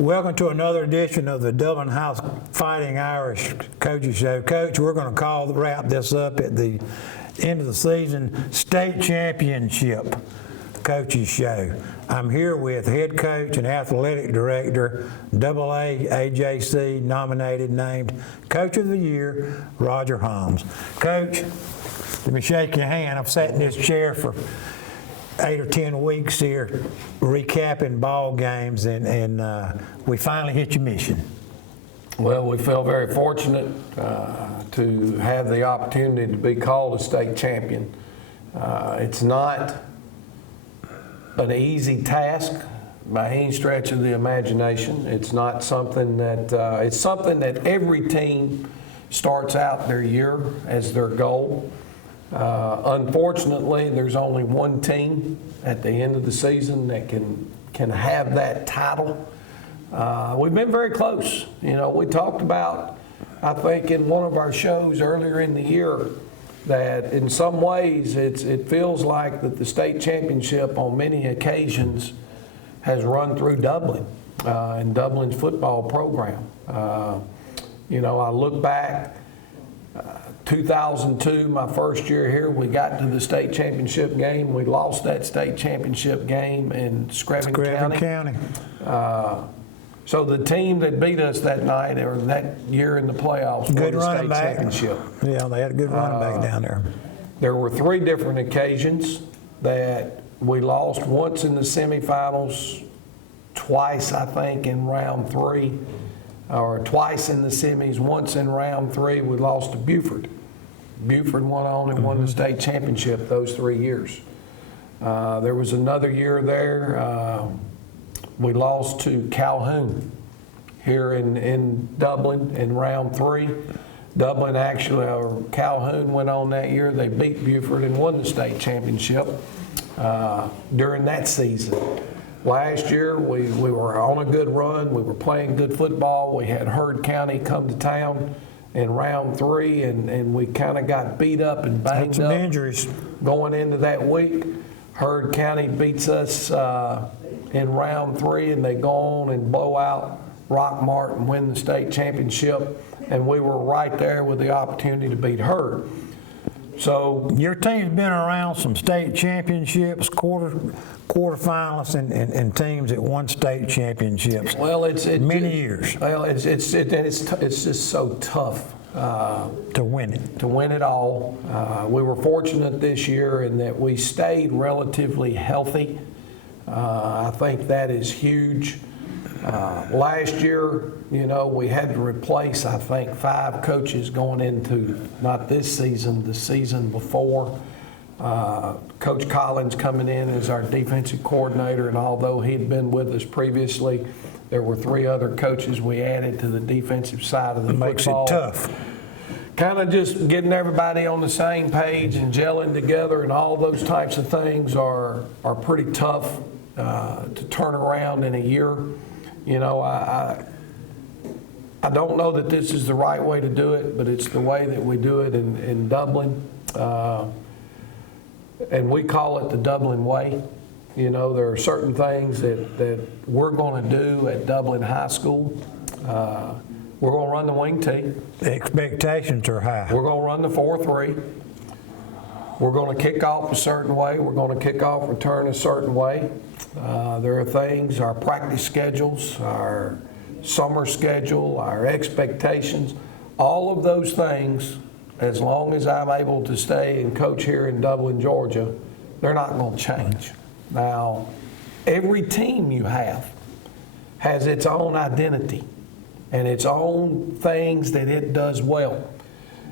Welcome to another edition of the Dublin House Fighting Irish Coaches Show. Coach, we're going to wrap this up at the end of the season, State Championship Coaches Show. I'm here with head coach and athletic director, AA AJC nominated, named Coach of the Year, Roger Holmes. Coach, let me shake your hand. I've sat in this chair for 8 or 10 weeks here recapping ball games, and we finally hit your mission. Well, we feel very fortunate to have the opportunity to be called a state champion. It's not an easy task by any stretch of the imagination. It's not something that, it's something that every team starts out their year as their goal. Unfortunately, there's only one team at the end of the season that can have that title. We've been very close. You know, we talked about, I think in one of our shows earlier in the year, that in some ways it feels like that the state championship on many occasions has run through Dublin and Dublin's football program. You know, I look back, 2002, my first year here, we got to the state championship game. We lost that state championship game in Screven County. So the team that beat us that night or that year in the playoffs won the state championship. Yeah, they had a good running back down there. There were 3 different occasions that we lost. Once in the semifinals, twice I think in round 3, or twice in the semis, once in round 3 we lost to Buford. Buford went on and won the state championship those 3 years. There was another year there, we lost to Calhoun here in Dublin in round 3. Dublin actually, or Calhoun went on that year. They beat Buford and won the state championship during that season. Last year, we were on a good run. We were playing good football. We had Heard County come to town in round 3, and we kind of got beat up and banged some up. Injuries Going into that week, Heard County beats us in round 3, and they go on and blow out Rockmart and win the state championship. And we were right there with the opportunity to beat Heard. So your team's been around some state championships, quarterfinalists, and teams that won state championships. Well, many years. Well, it's just so tough to win it. To win it all. We were fortunate this year in that we stayed relatively healthy. I think that is huge. Last year, you know, we had to replace, I think, 5 coaches going into not this season, the season before. Coach Collins coming in as our defensive coordinator, and although he'd been with us previously, there were 3 other coaches we added to the defensive side of the football. Makes it tough. Kind of just getting everybody on the same page and gelling together, and all those types of things are pretty tough to turn around in a year. You know, I don't know that this is the right way to do it, but it's the way that we do it in Dublin. And we call it the Dublin way. You know, there are certain things that we're going to do at Dublin High School. We're going to run the wing tee. The expectations are high. We're going to run the 4-3. We're going to kick off a certain way. We're going to kick off return a certain way. There are things, our practice schedules, our summer schedule, our expectations, all of those things, as long as I'm able to stay and coach here in Dublin, Georgia, they're not going to change. Now, every team you have has its own identity and its own things that it does well.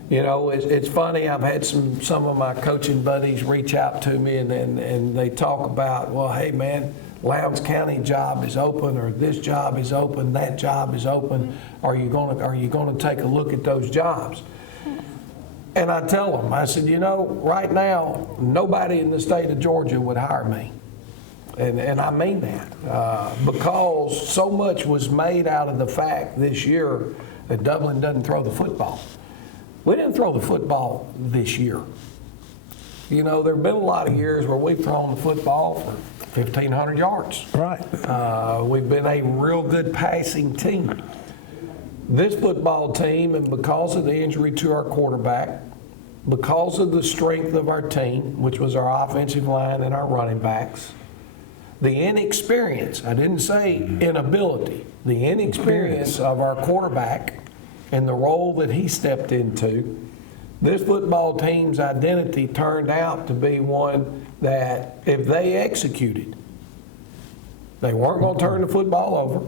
You know, it's funny, I've had some of my coaching buddies reach out to me and they talk about, well, hey man, Lowndes County job is open, or this job is open, that job is open. Are you gonna take a look at those jobs? And I tell them, I said, you know, right now, nobody in the state of Georgia would hire me. And I mean that, because so much was made out of the fact this year that Dublin doesn't throw the football. We didn't throw the football this year. You know, there have been a lot of years where we've thrown the football for 1,500 yards. Right. We've been a real good passing team. This football team, and because of the injury to our quarterback, because of the strength of our team, which was our offensive line and our running backs, the inexperience, I didn't say inability, the inexperience of our quarterback and the role that he stepped into, this football team's identity turned out to be one that if they executed, they weren't going to turn the football over.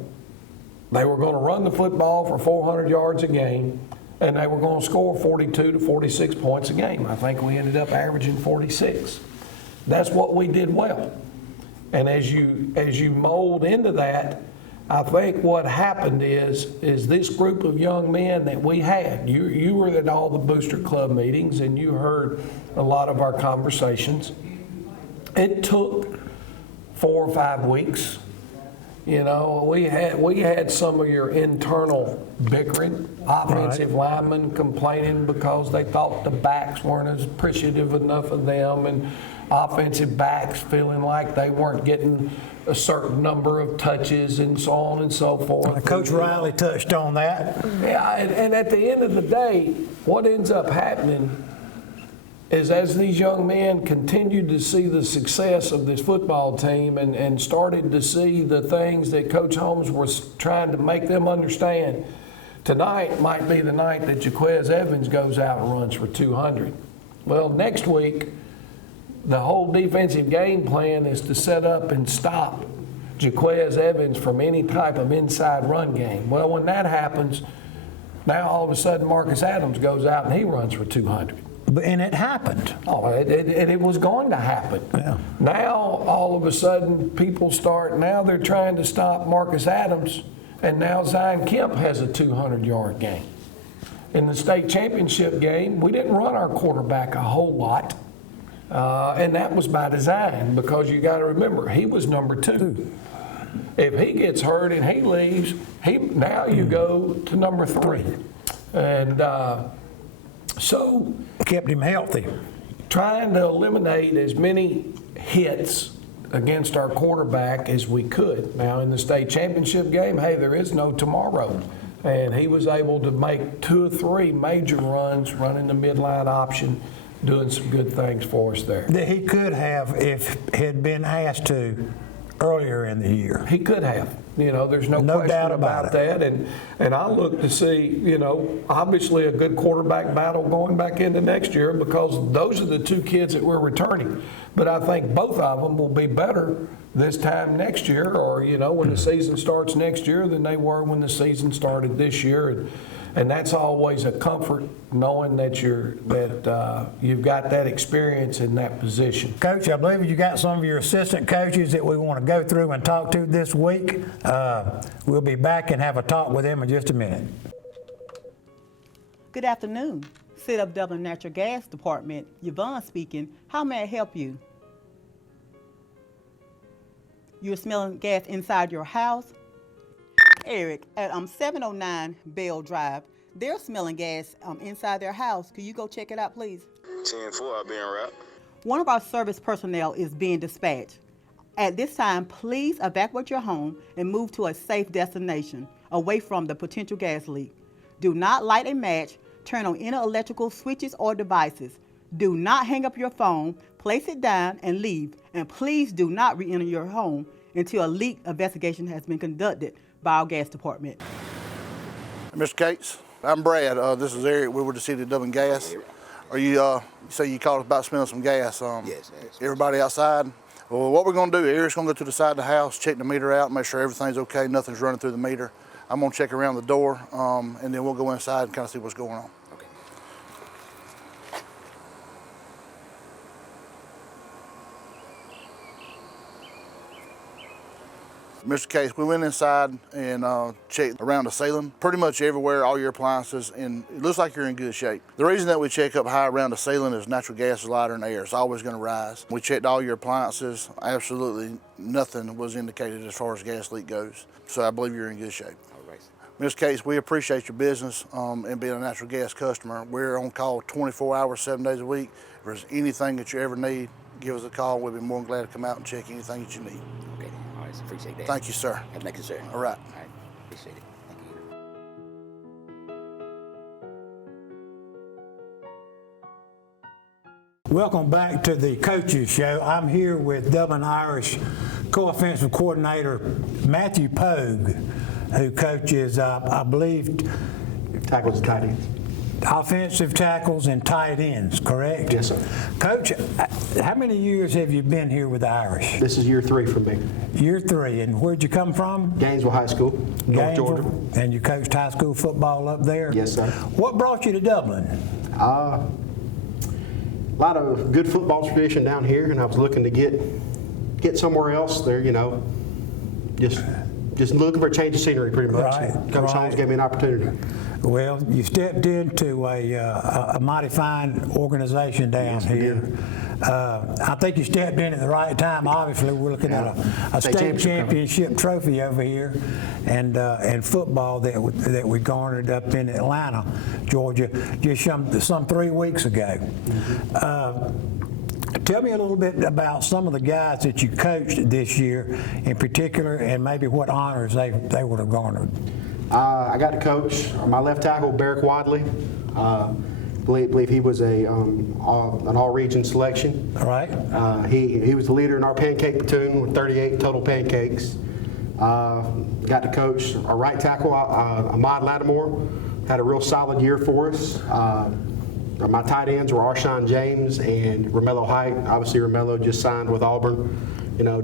They were going to run the football for 400 yards a game, and they were going to score 42 to 46 points a game. I think we ended up averaging 46. That's what we did well. And as you mold into that, I think what happened is this group of young men that we had, you were at all the Booster Club meetings and you heard a lot of our conversations. It took 4 or 5 weeks. You know, we had some of your internal bickering, offensive linemen complaining because they thought the backs weren't as appreciative enough of them, and offensive backs feeling like they weren't getting a certain number of touches and so on and so forth. Coach Riley touched on that. Yeah, and at the end of the day, what ends up happening is as these young men continued to see the success of this football team and started to see the things that Coach Holmes was trying to make them understand, tonight might be the night that Jaquez Evans goes out and runs for 200. Well, next week, the whole defensive game plan is to set up and stop Jaquez Evans from any type of inside run game. Well, when that happens, now all of a sudden Marcus Adams goes out and he runs for 200. And it happened. Oh, it was going to happen. Yeah. Now, all of a sudden, now they're trying to stop Marcus Adams, and now Zion Kemp has a 200-yard game. In the state championship game, we didn't run our quarterback a whole lot, and that was by design, because you got to remember, he was number 2. If he gets hurt and he leaves, now you go to number 3. And so kept him healthy. Trying to eliminate as many hits against our quarterback as we could. Now in the state championship game, hey, there is no tomorrow. And he was able to make 2 or 3 major runs, running the midline option, doing some good things for us there. That he could have if had been asked to earlier in the year. He could have. You know, there's no doubt question about about that. And I look to see, you know, obviously a good quarterback battle going back into next year, because those are the 2 kids that we're returning. But I think both of them will be better this time next year, or, you know, when the season starts next year, than they were when the season started this year. And that's always a comfort, knowing that you've got that experience in that position. Coach, I believe you got some of your assistant coaches that we want to go through and talk to this week. We'll be back and have a talk with them in just a minute. Good afternoon. Sit Up Dublin Natural Gas Department, Yvonne speaking. How may I help you? You're smelling gas inside your house? Eric, at 709 Bell Drive, they're smelling gas inside their house. Could you go check it out, please? 10-4, I'll be en route. One of our service personnel is being dispatched. At this time, please evacuate your home and move to a safe destination, away from the potential gas leak. Do not light a match, turn on any electrical switches or devices. Do not hang up your phone, place it down and leave. And please do not re-enter your home until a leak investigation has been conducted by our gas department. Mr. Cates, I'm Brad. This is Eric. We were the City of Dublin Gas. Are you say you called us about smelling some gas? Yes. Everybody outside? Well, what we're going to do, Eric's going to go to the side of the house, check the meter out, make sure everything's okay, nothing's running through the meter. I'm going to check around the door, and then we'll go inside and kind of see what's going on. Okay. Mr. Case, we went inside and checked around the ceiling, pretty much everywhere, all your appliances, and it looks like you're in good shape. The reason that we check up high around the ceiling is natural gas is lighter than air. It's always going to rise. We checked all your appliances. Absolutely nothing was indicated as far as gas leak goes. So I believe you're in good shape. All right. Mr. Case, we appreciate your business and being a natural gas customer. We're on call 24 hours, 7 days a week. If there's anything that you ever need, give us a call. We'll be more than glad to come out and check anything that you need. Okay. All right. Appreciate that. Thank you, sir. Have a nice day, sir. All right. All right. Appreciate it. Thank you. Welcome back to the Coaches Show. I'm here with Dublin Irish co-offensive coordinator Matthew Pogue, who coaches, I believe, Tackles and tight ends. offensive tackles and tight ends, correct? Yes, sir. Coach, how many years have you been here with the Irish? This is year 3 for me. Year 3. And where'd you come from? Gainesville High School, North Georgia. Gainesville. And you coached high school football up there? Yes, sir. What brought you to Dublin? A lot of good football tradition down here, and I was looking to get somewhere else there, just looking for a change of scenery pretty much. Right, Coach right. Holmes gave me an opportunity. Well, you stepped into a mighty fine organization down here. I think you stepped in at the right time. Obviously, we're looking at a state championship trophy over here, and football that we garnered up in Atlanta, Georgia, just some 3 weeks ago. Tell me a little bit about some of the guys that you coached this year in particular, and maybe what honors they would have garnered. I got to coach my left tackle, Barrick Wadley. Believe he was an all-region selection. All right. He was the leader in our pancake platoon with 38 total pancakes. Got to coach our right tackle, Ahmad Lattimore. Had a real solid year for us. My tight ends were Arshawn James and Romello Height. Obviously, Romello just signed with Auburn,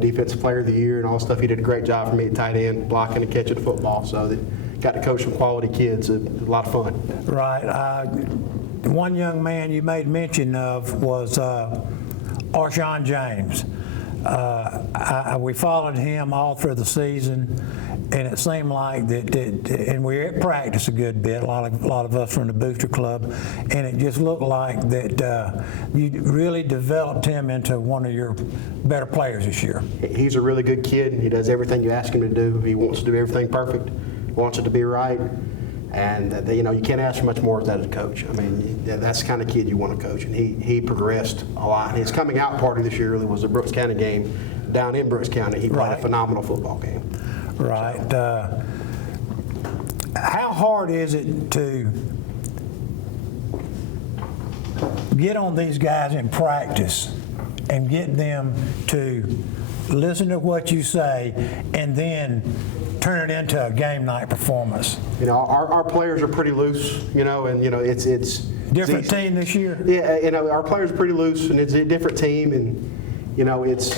Defensive Player of the Year and all stuff. He did a great job for me at tight end, blocking and catching the football. So got to coach some quality kids. A lot of fun. Right. One young man you made mention of was Arshawn James. We followed him all through the season, and it seemed like that and we were at practice a good bit, a lot of us from the Booster Club, and it just looked like that you really developed him into one of your better players this year. He's a really good kid. He does everything you ask him to do. He wants to do everything perfect, wants it to be right. And you can't ask for much more of that as a coach. I mean, that's the kind of kid you want to coach. And he progressed a lot. His coming out party this year really was the Brooks County game down in Brooks County. He played a phenomenal football game. Right. How hard is it to get on these guys in practice and get them to listen to what you say and then turn it into a game night performance? Our players are pretty loose, and it's different team this year. Yeah, our players are pretty loose, and it's a different team, and it's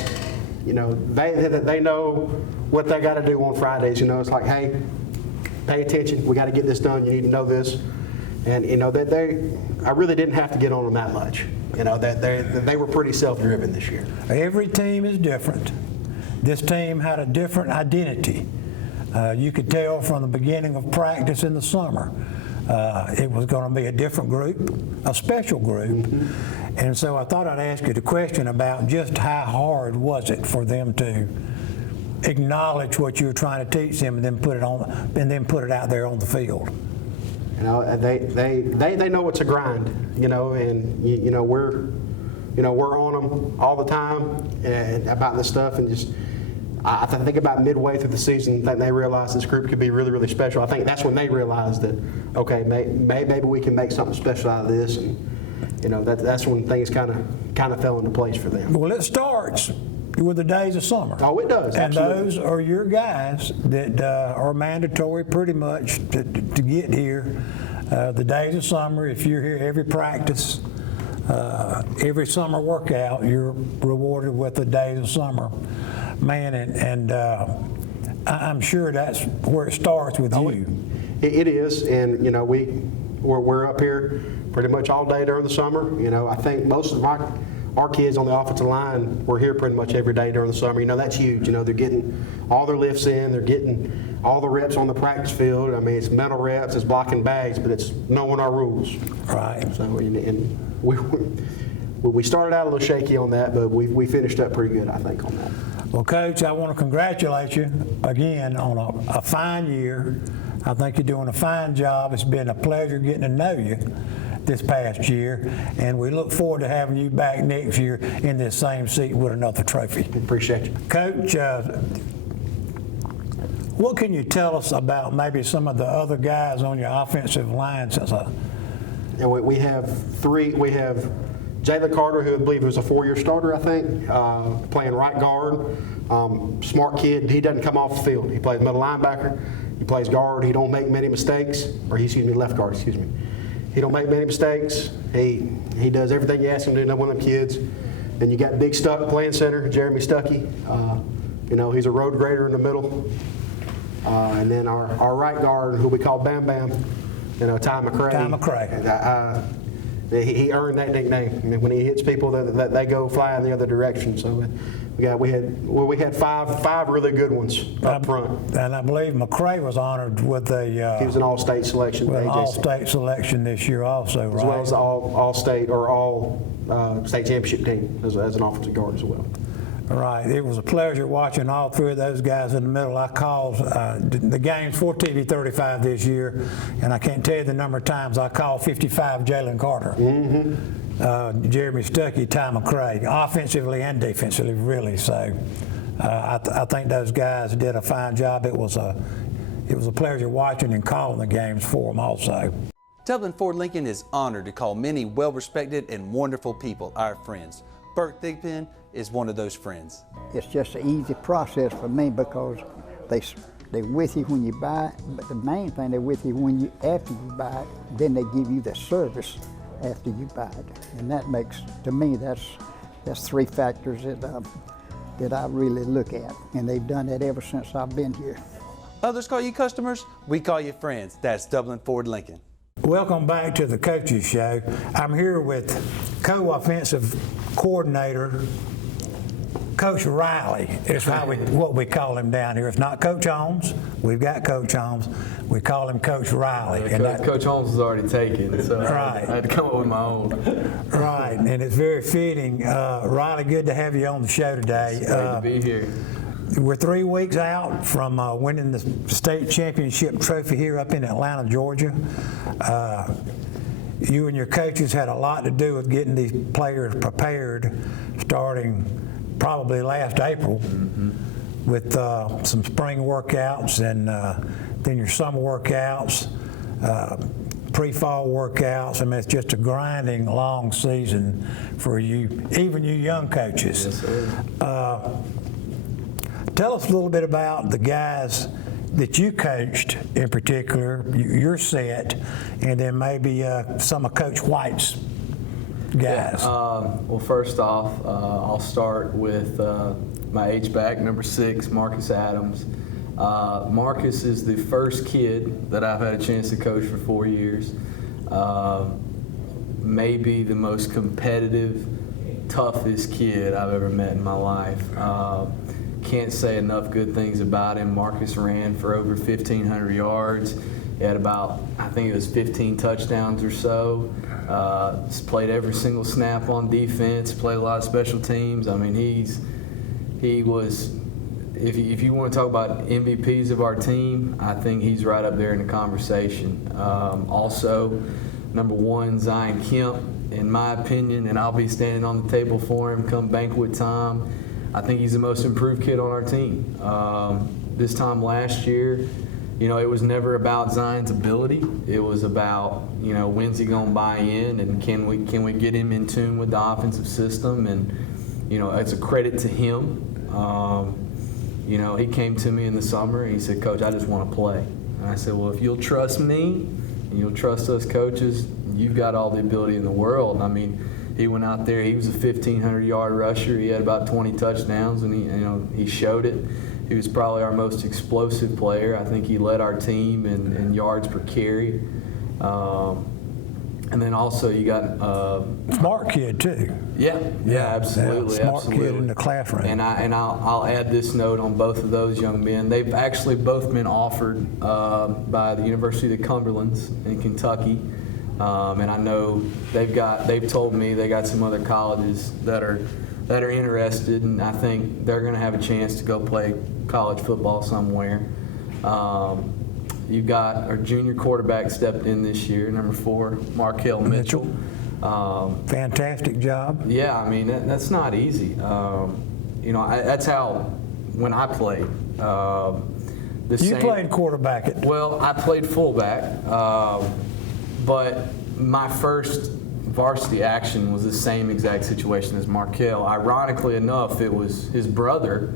they know what they got to do on Fridays. It's like, hey, pay attention. We got to get this done. You need to know this, and I really didn't have to get on them that much. They were pretty self-driven this year. Every team is different. This team had a different identity. You could tell from the beginning of practice in the summer, it was going to be a different group, a special group. Mm-hmm. And so I thought I'd ask you the question about just how hard was it for them to acknowledge what you were trying to teach them and then put it out there on the field. They know it's a grind, and we're on them all the time and about this stuff, and just I think about midway through the season that they realized this group could be really, really special. I think that's when they realized that, okay, maybe we can make something special out of this, and that's when things kind of fell into place for them. Well, it starts with the days of summer. Oh, it does. And absolutely. those are your guys that are mandatory pretty much to get here. The days of summer, if you're here every practice, Every summer workout, you're rewarded with the days of summer. Man, and I'm sure that's where it starts with you. It is, and you know we're up here pretty much all day during the summer. You know, I think most of our kids on the offensive line were here pretty much every day during the summer. You know, that's huge. You know, they're getting all their lifts in, they're getting all the reps on the practice field. I mean, it's mental reps, it's blocking bags, but it's knowing our rules. Right. So, and we started out a little shaky on that, but we finished up pretty good, I think, on that. Well, Coach, I want to congratulate you again on a fine year. I think you're doing a fine job. It's been a pleasure getting to know you this past year, and we look forward to having you back next year in this same seat with another trophy. Appreciate you. Coach, what can you tell us about maybe some of the other guys on your offensive line? And we have three. We have Jalen Carter, who I believe was a 4-year starter, I think, playing right guard. Smart kid. He doesn't come off the field. He plays middle linebacker. He plays guard. He don't make many mistakes. Left guard, excuse me. He don't make many mistakes. He does everything you ask him to do. One of them kids. And you got Big Stuck playing center, Jeremy Stuckey. You know, he's a road grader in the middle. And then our right guard, who we call Bam Bam, you know, Ty McCray. Ty McCray. He earned that nickname. I mean, when he hits people, they go flying the other direction. So we had five really good ones up front. And I believe McCray was honored with he was an all-state selection. With an all-state selection this year also, right? As well as all-state or all-state championship team as an offensive guard as well. Right. It was a pleasure watching all three of those guys in the middle. I called the games for TV 35 this year, and I can't tell you the number of times I called 55 Jalen Carter, Jeremy Stuckey, Ty McCray, offensively and defensively, really. So I think those guys did a fine job. It was a pleasure watching and calling the games for them also. Dublin Ford Lincoln is honored to call many well-respected and wonderful people our friends. Bert Thigpen is one of those friends. It's just an easy process for me because they're with you when you buy it, but the main thing, they're with you after you buy it, then they give you the service after you buy it. And that makes, to me, that's three factors that I really look at. And they've done that ever since I've been here. Others call you customers, we call you friends. That's Dublin Ford Lincoln. Welcome back to the Coaches Show. I'm here with co-offensive coordinator, Coach Riley. It's what we call him down here. It's not Coach Holmes. We've got Coach Holmes. We call him Coach Riley. Coach Holmes was already taken, so right. I had to come up with my own. Right, and it's very fitting. Riley, good to have you on the show today. It's great to be here. We're 3 weeks out from winning the state championship trophy here up in Atlanta, Georgia. You and your coaches had a lot to do with getting these players prepared starting probably last April with some spring workouts and then your summer workouts, pre-fall workouts. I mean, it's just a grinding, long season for you, even you young coaches. Yes, sir. Tell us a little bit about the guys that you coached in particular, your set, and then maybe some of Coach White's guys. Well, first off, I'll start with my H-back, number 6, Marcus Adams. Marcus is the first kid that I've had a chance to coach for 4 years. Maybe the most competitive, toughest kid I've ever met in my life. Can't say enough good things about him. Marcus ran for over 1,500 yards. He had about, I think it was 15 touchdowns or so. Played every single snap on defense, played a lot of special teams. I mean, he was, if you want to talk about MVPs of our team, I think he's right up there in the conversation. Also, number 1, Zion Kemp, in my opinion, and I'll be standing on the table for him come banquet time. I think he's the most improved kid on our team. This time last year, you know, it was never about Zion's ability. It was about, you know, when's he going to buy in and can we get him in tune with the offensive system? And, you know, it's a credit to him. You know, he came to me in the summer and he said, Coach, I just want to play. And I said, well, if you'll trust me and you'll trust us coaches, you've got all the ability in the world. And I mean, he went out there. He was a 1,500-yard rusher. He had about 20 touchdowns, and he showed it. He was probably our most explosive player. I think he led our team in yards per carry. And then also you got Smart kid too. yeah, absolutely, Smart absolutely. kid in the classroom. And I'll add this note on both of those young men. They've actually both been offered by the University of the Cumberlands in Kentucky, and I know they've told me they got some other colleges that are interested, and I think they're going to have a chance to go play college football somewhere. You've got our junior quarterback stepped in this year, number 4, Markel Mitchell. Fantastic job. Yeah, I mean, that's not easy. That's how, when I played. You played quarterback at... Well, I played fullback, but my first varsity action was the same exact situation as Markel. Ironically enough, it was his brother.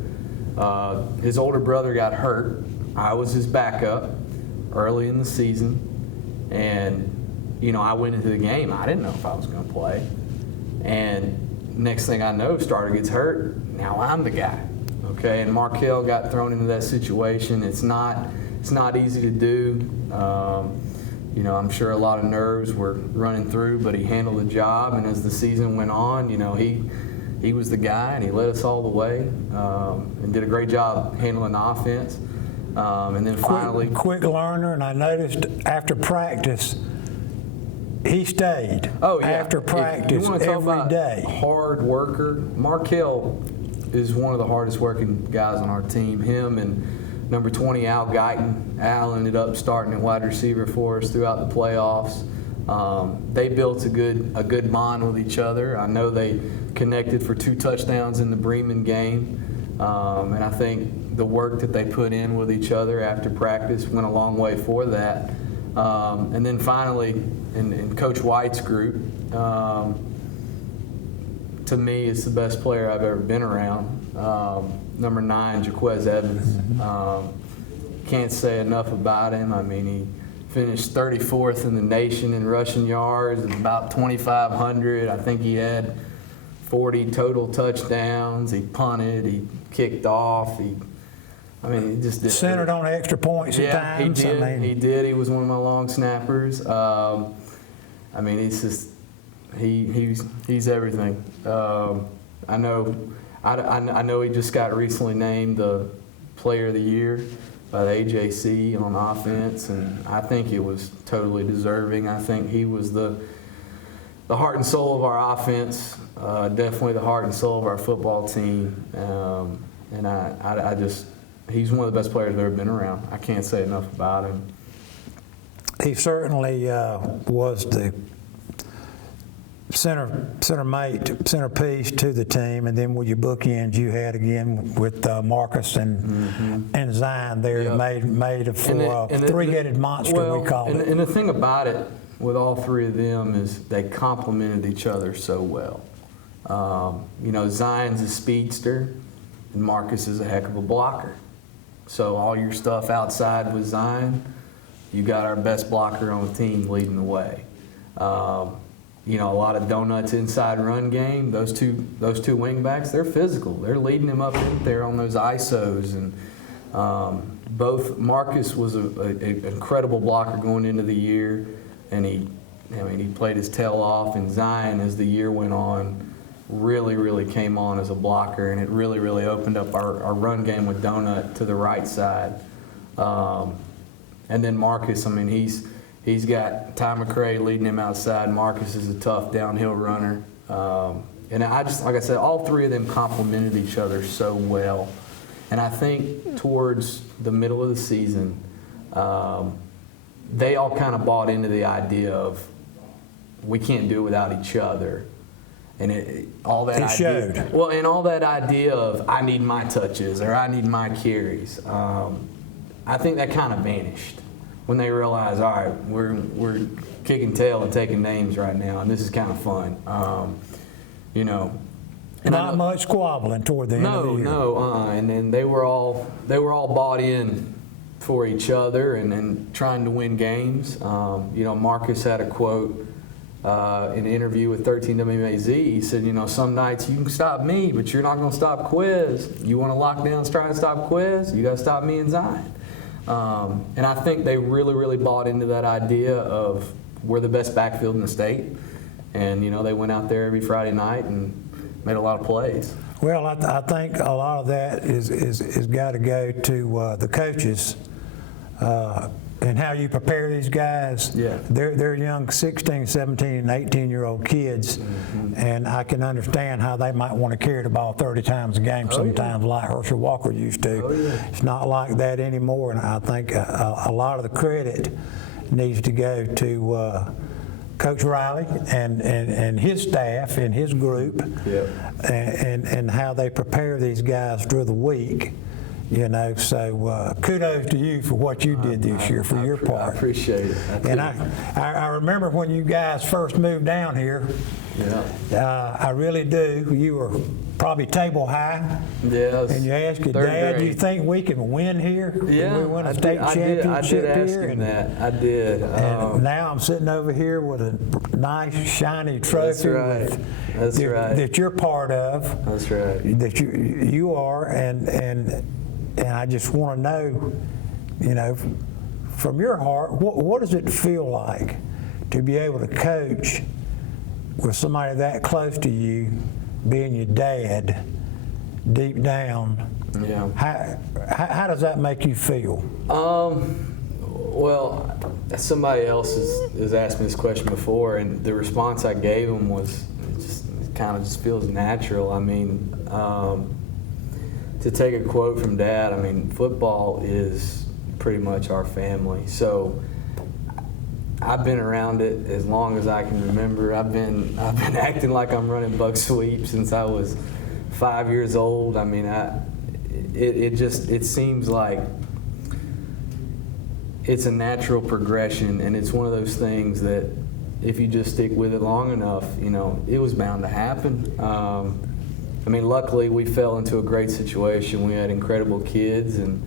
His older brother got hurt. I was his backup early in the season, and I went into the game. I didn't know if I was going to play, and next thing I know, starter gets hurt. Now I'm the guy. Okay, and Markel got thrown into that situation. It's not easy to do. I'm sure a lot of nerves were running through, but he handled the job. And as the season went on, he was the guy, and he led us all the way, and did a great job handling the offense. And then finally, quick learner, and I noticed after practice, he stayed. Oh yeah, after practice every day. Hard worker. Markel is one of the hardest working guys on our team. Him and number 20, Al Guyton. Al ended up starting at wide receiver for us throughout the playoffs. They built a good bond with each other. I know they connected for 2 touchdowns in the Bremen game, and I think the work that they put in with each other after practice went a long way for that. And then finally, in Coach White's group, to me, is the best player I've ever been around. Number 9, Jaquez Evans. Can't say enough about him. I mean, he finished 34th in the nation in rushing yards, about 2,500. I think he had 40 total touchdowns. He punted, he kicked off, he just did. Centered on extra points at times. Yeah, he did. He was one of my long snappers. He's just he's everything. I know he just got recently named the Player of the Year by the AJC on offense, and I think it was totally deserving. I think he was the heart and soul of our offense, definitely the heart and soul of our football team, and I just. He's one of the best players I've ever been around. I can't say enough about him. He certainly was the centerpiece to the team, and then with your bookends you had again with Marcus and Zion there. Yep. made a three-headed monster, we call it. And the thing about it with all 3 of them is they complemented each other so well. Zion's a speedster, and Marcus is a heck of a blocker. So all your stuff outside with Zion, you got our best blocker on the team leading the way. A lot of donuts inside run game. Those two wing backs, they're physical. They're leading him up in there on those ISOs. And both Marcus was an incredible blocker going into the year, and he played his tail off. And Zion, as the year went on, really came on as a blocker, and it really opened up our run game with Donut to the right side. And then Marcus, he's got Ty McCray leading him outside. Marcus is a tough downhill runner. And I just, like I said, all 3 of them complemented each other so well. And I think towards the middle of the season, they all kind of bought into the idea of we can't do it without each other. And all that idea, showed. Well, and all that idea of I need my touches or I need my carries, I think that kind of vanished when they realized, all right, we're kicking tail and taking names right now, and this is kind of fun, And Not much squabbling toward the end of the year. And then they were all bought in for each other and trying to win games. Marcus had a quote in an interview with 13 WMAZ, he said, you know, some nights you can stop me, but you're not going to stop Quiz. You want to lock down, try and stop Quiz, you got to stop me and Zion. And I think they really, really bought into that idea of we're the best backfield in the state. And, you know, they went out there every Friday night and made a lot of plays. Well, I think a lot of that is got to go to the coaches and how you prepare these guys. Yeah. They're young 16, 17, and 18-year-old kids, and I can understand how they might want to carry the ball 30 times a game sometimes, like Herschel Walker used to. It's not like that anymore, and I think a lot of the credit needs to go to Coach Riley and his staff and his group, and how they prepare these guys through the week. You know, so kudos to you for what you did this year for your part. I appreciate it. And I remember when you guys first moved down here. Yeah. I really do. You were probably table high. Yes. And you asked your Third dad, do you grade. think we can win here? Yeah, Can we win a state championship I did ask here? him that. I did. And now I'm sitting over here with a nice shiny trophy. That's right. That's right. That you're part of. That's right. That you are, and I just want to know, you know, from your heart, what does it feel like to be able to coach with somebody that close to you, being your dad, deep down? Yeah. How does that make you feel? Well, somebody else has asked me this question before, and the response I gave him was, it kind of just feels natural. I mean, to take a quote from Dad, I mean, football is pretty much our family. So I've been around it as long as I can remember. I've been acting like I'm running buck sweep since I was 5 years old. I mean, it seems like it's a natural progression, and it's one of those things that if you just stick with it long enough, you know, it was bound to happen. I mean, luckily we fell into a great situation. We had incredible kids, and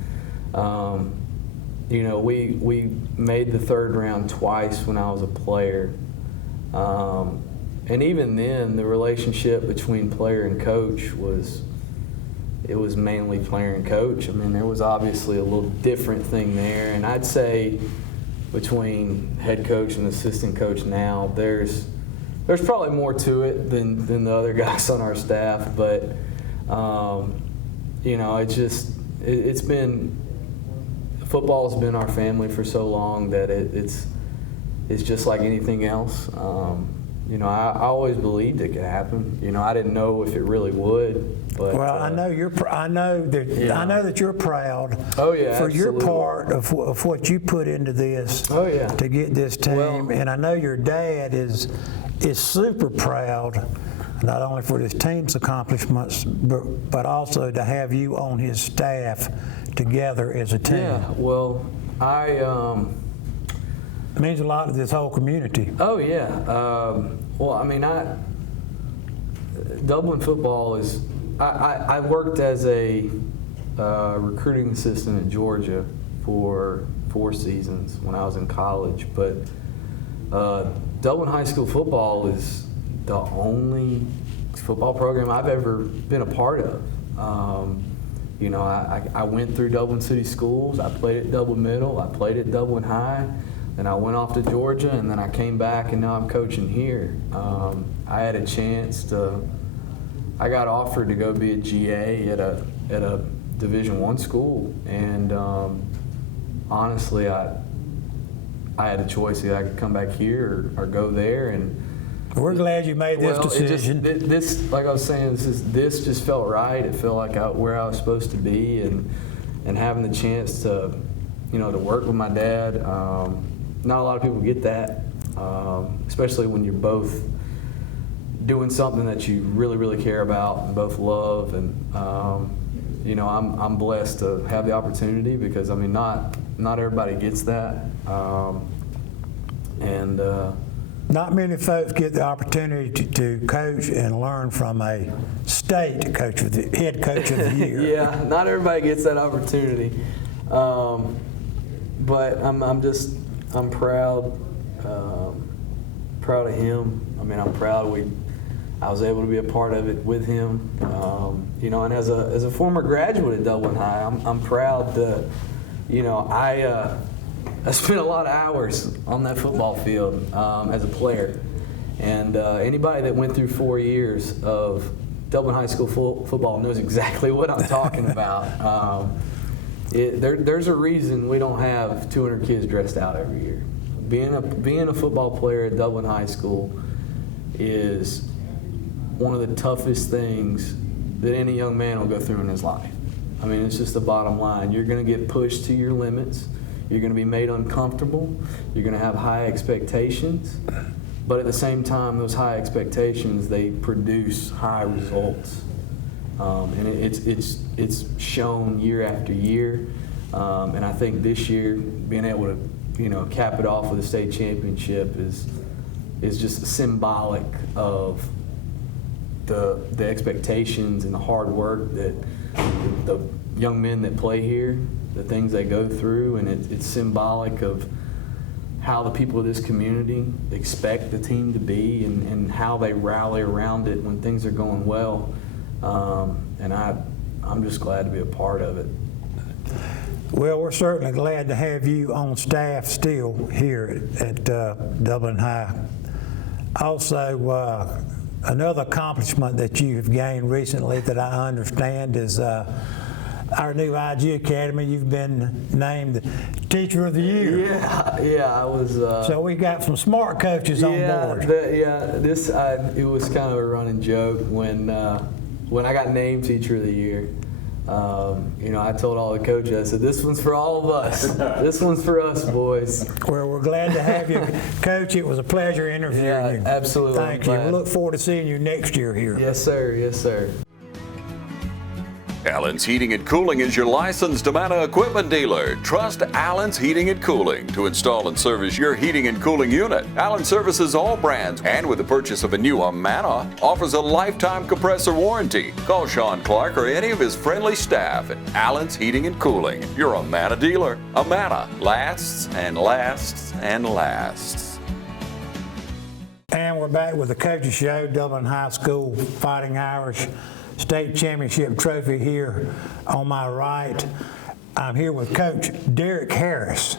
you know, we made the third round twice when I was a player. And even then, the relationship between player and coach was mainly player and coach. I mean, there was obviously a little different thing there, and I'd say between head coach and assistant coach now, there's probably more to it than the other guys on our staff, but you know, it's been, football's been our family for so long that it's just like anything else. You know, I always believed it could happen. You know, I didn't know if it really would, but well, I know that you're proud. Oh yeah, for absolutely. your part of what you put into this. Oh yeah. To get this team, Well, and I know your dad is super proud, not only for this team's accomplishments, but also to have you on his staff together as a team. Yeah, well, It means a lot to this whole community. Oh yeah. Well, I mean, Dublin football is. I worked as a recruiting assistant in Georgia for 4 seasons when I was in college, but Dublin high school football is the only football program I've ever been a part of. You know, I went through Dublin City Schools. I played at Dublin Middle. I played at Dublin High. Then I went off to Georgia, and then I came back, and now I'm coaching here. I had a chance I got offered to go be a GA at a Division I school, and honestly, I had a choice. Either I could come back here or go there, and we're glad you made this decision. This, like I was saying, this just felt right. It felt like where I was supposed to be, and having the chance to, you know, to work with my dad. Not a lot of people get that, especially when you're both doing something that you really, really care about and both love. And you know, I'm blessed to have the opportunity, because I mean, not everybody gets that, and not many folks get the opportunity to coach and learn from a state head coach of the year. Yeah, not everybody gets that opportunity, but I'm proud proud of him. I mean, I'm proud I was able to be a part of it with him. You know, and as a former graduate at Dublin High, I'm proud to, you know, I spent a lot of hours on that football field as a player. And anybody that went through 4 years of Dublin High School football knows exactly what I'm talking about. There's a reason we don't have 200 kids dressed out every year. Being a football player at Dublin High School is one of the toughest things that any young man will go through in his life. I mean, it's just the bottom line. You're going to get pushed to your limits. You're going to be made uncomfortable. You're going to have high expectations. But at the same time, those high expectations, they produce high results. And it's shown year after year. And I think this year, being able to, you know, cap it off with a state championship is just symbolic of the expectations and the hard work that the young men that play here, the things they go through, and it's symbolic of how the people of this community expect the team to be and how they rally around it when things are going well. And I'm just glad to be a part of it. Well, we're certainly glad to have you on staff still here at Dublin High. Also, another accomplishment that you've gained recently that I understand is our new IG Academy. You've been named Teacher of the Year. Yeah, I was. So we got some smart coaches on board. It was kind of a running joke when I got named Teacher of the Year. You know, I told all the coaches, I said, this one's for all of us. This one's for us, boys. Well, we're glad to have you, Coach. It was a pleasure interviewing you. Absolutely. Thank you. We look forward to seeing you next year here. Yes, sir. Yes, sir. Allen's Heating and Cooling is your licensed Amana equipment dealer. Trust Allen's Heating and Cooling to install and service your heating and cooling unit. Allen services all brands, and with the purchase of a new Amana, offers a lifetime compressor warranty. Call Sean Clark or any of his friendly staff at Allen's Heating and Cooling, your Amana dealer. Amana lasts and lasts and lasts. And we're back with the Coaches Show, Dublin High School Fighting Irish State Championship Trophy here on my right. I'm here with Coach Derek Harris,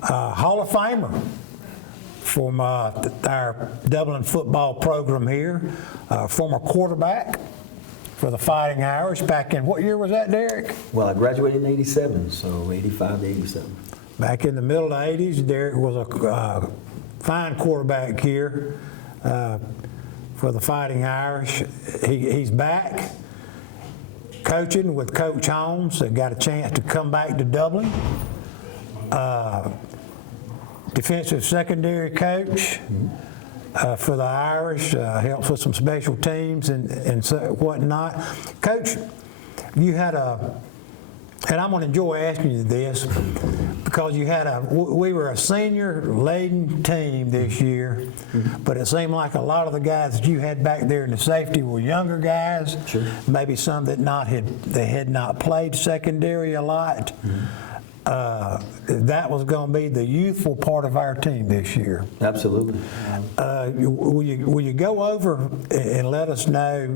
Hall of Famer from our Dublin football program here, former quarterback for the Fighting Irish back in, what year was that, Derek? Well, I graduated in 87, so 85 to 87. Back in the middle of the 80s, Derek was a fine quarterback here for the Fighting Irish. He's back coaching with Coach Holmes. They got a chance to come back to Dublin. Defensive secondary coach for the Irish, helps with some special teams and so whatnot. Coach, you had and I'm going to enjoy asking you this because we were a senior-laden team this year, but it seemed like a lot of the guys that you had back there in the safety were younger guys, Sure. Maybe some that had not played secondary a lot. That was going to be the youthful part of our team this year. Absolutely. Will you go over and let us know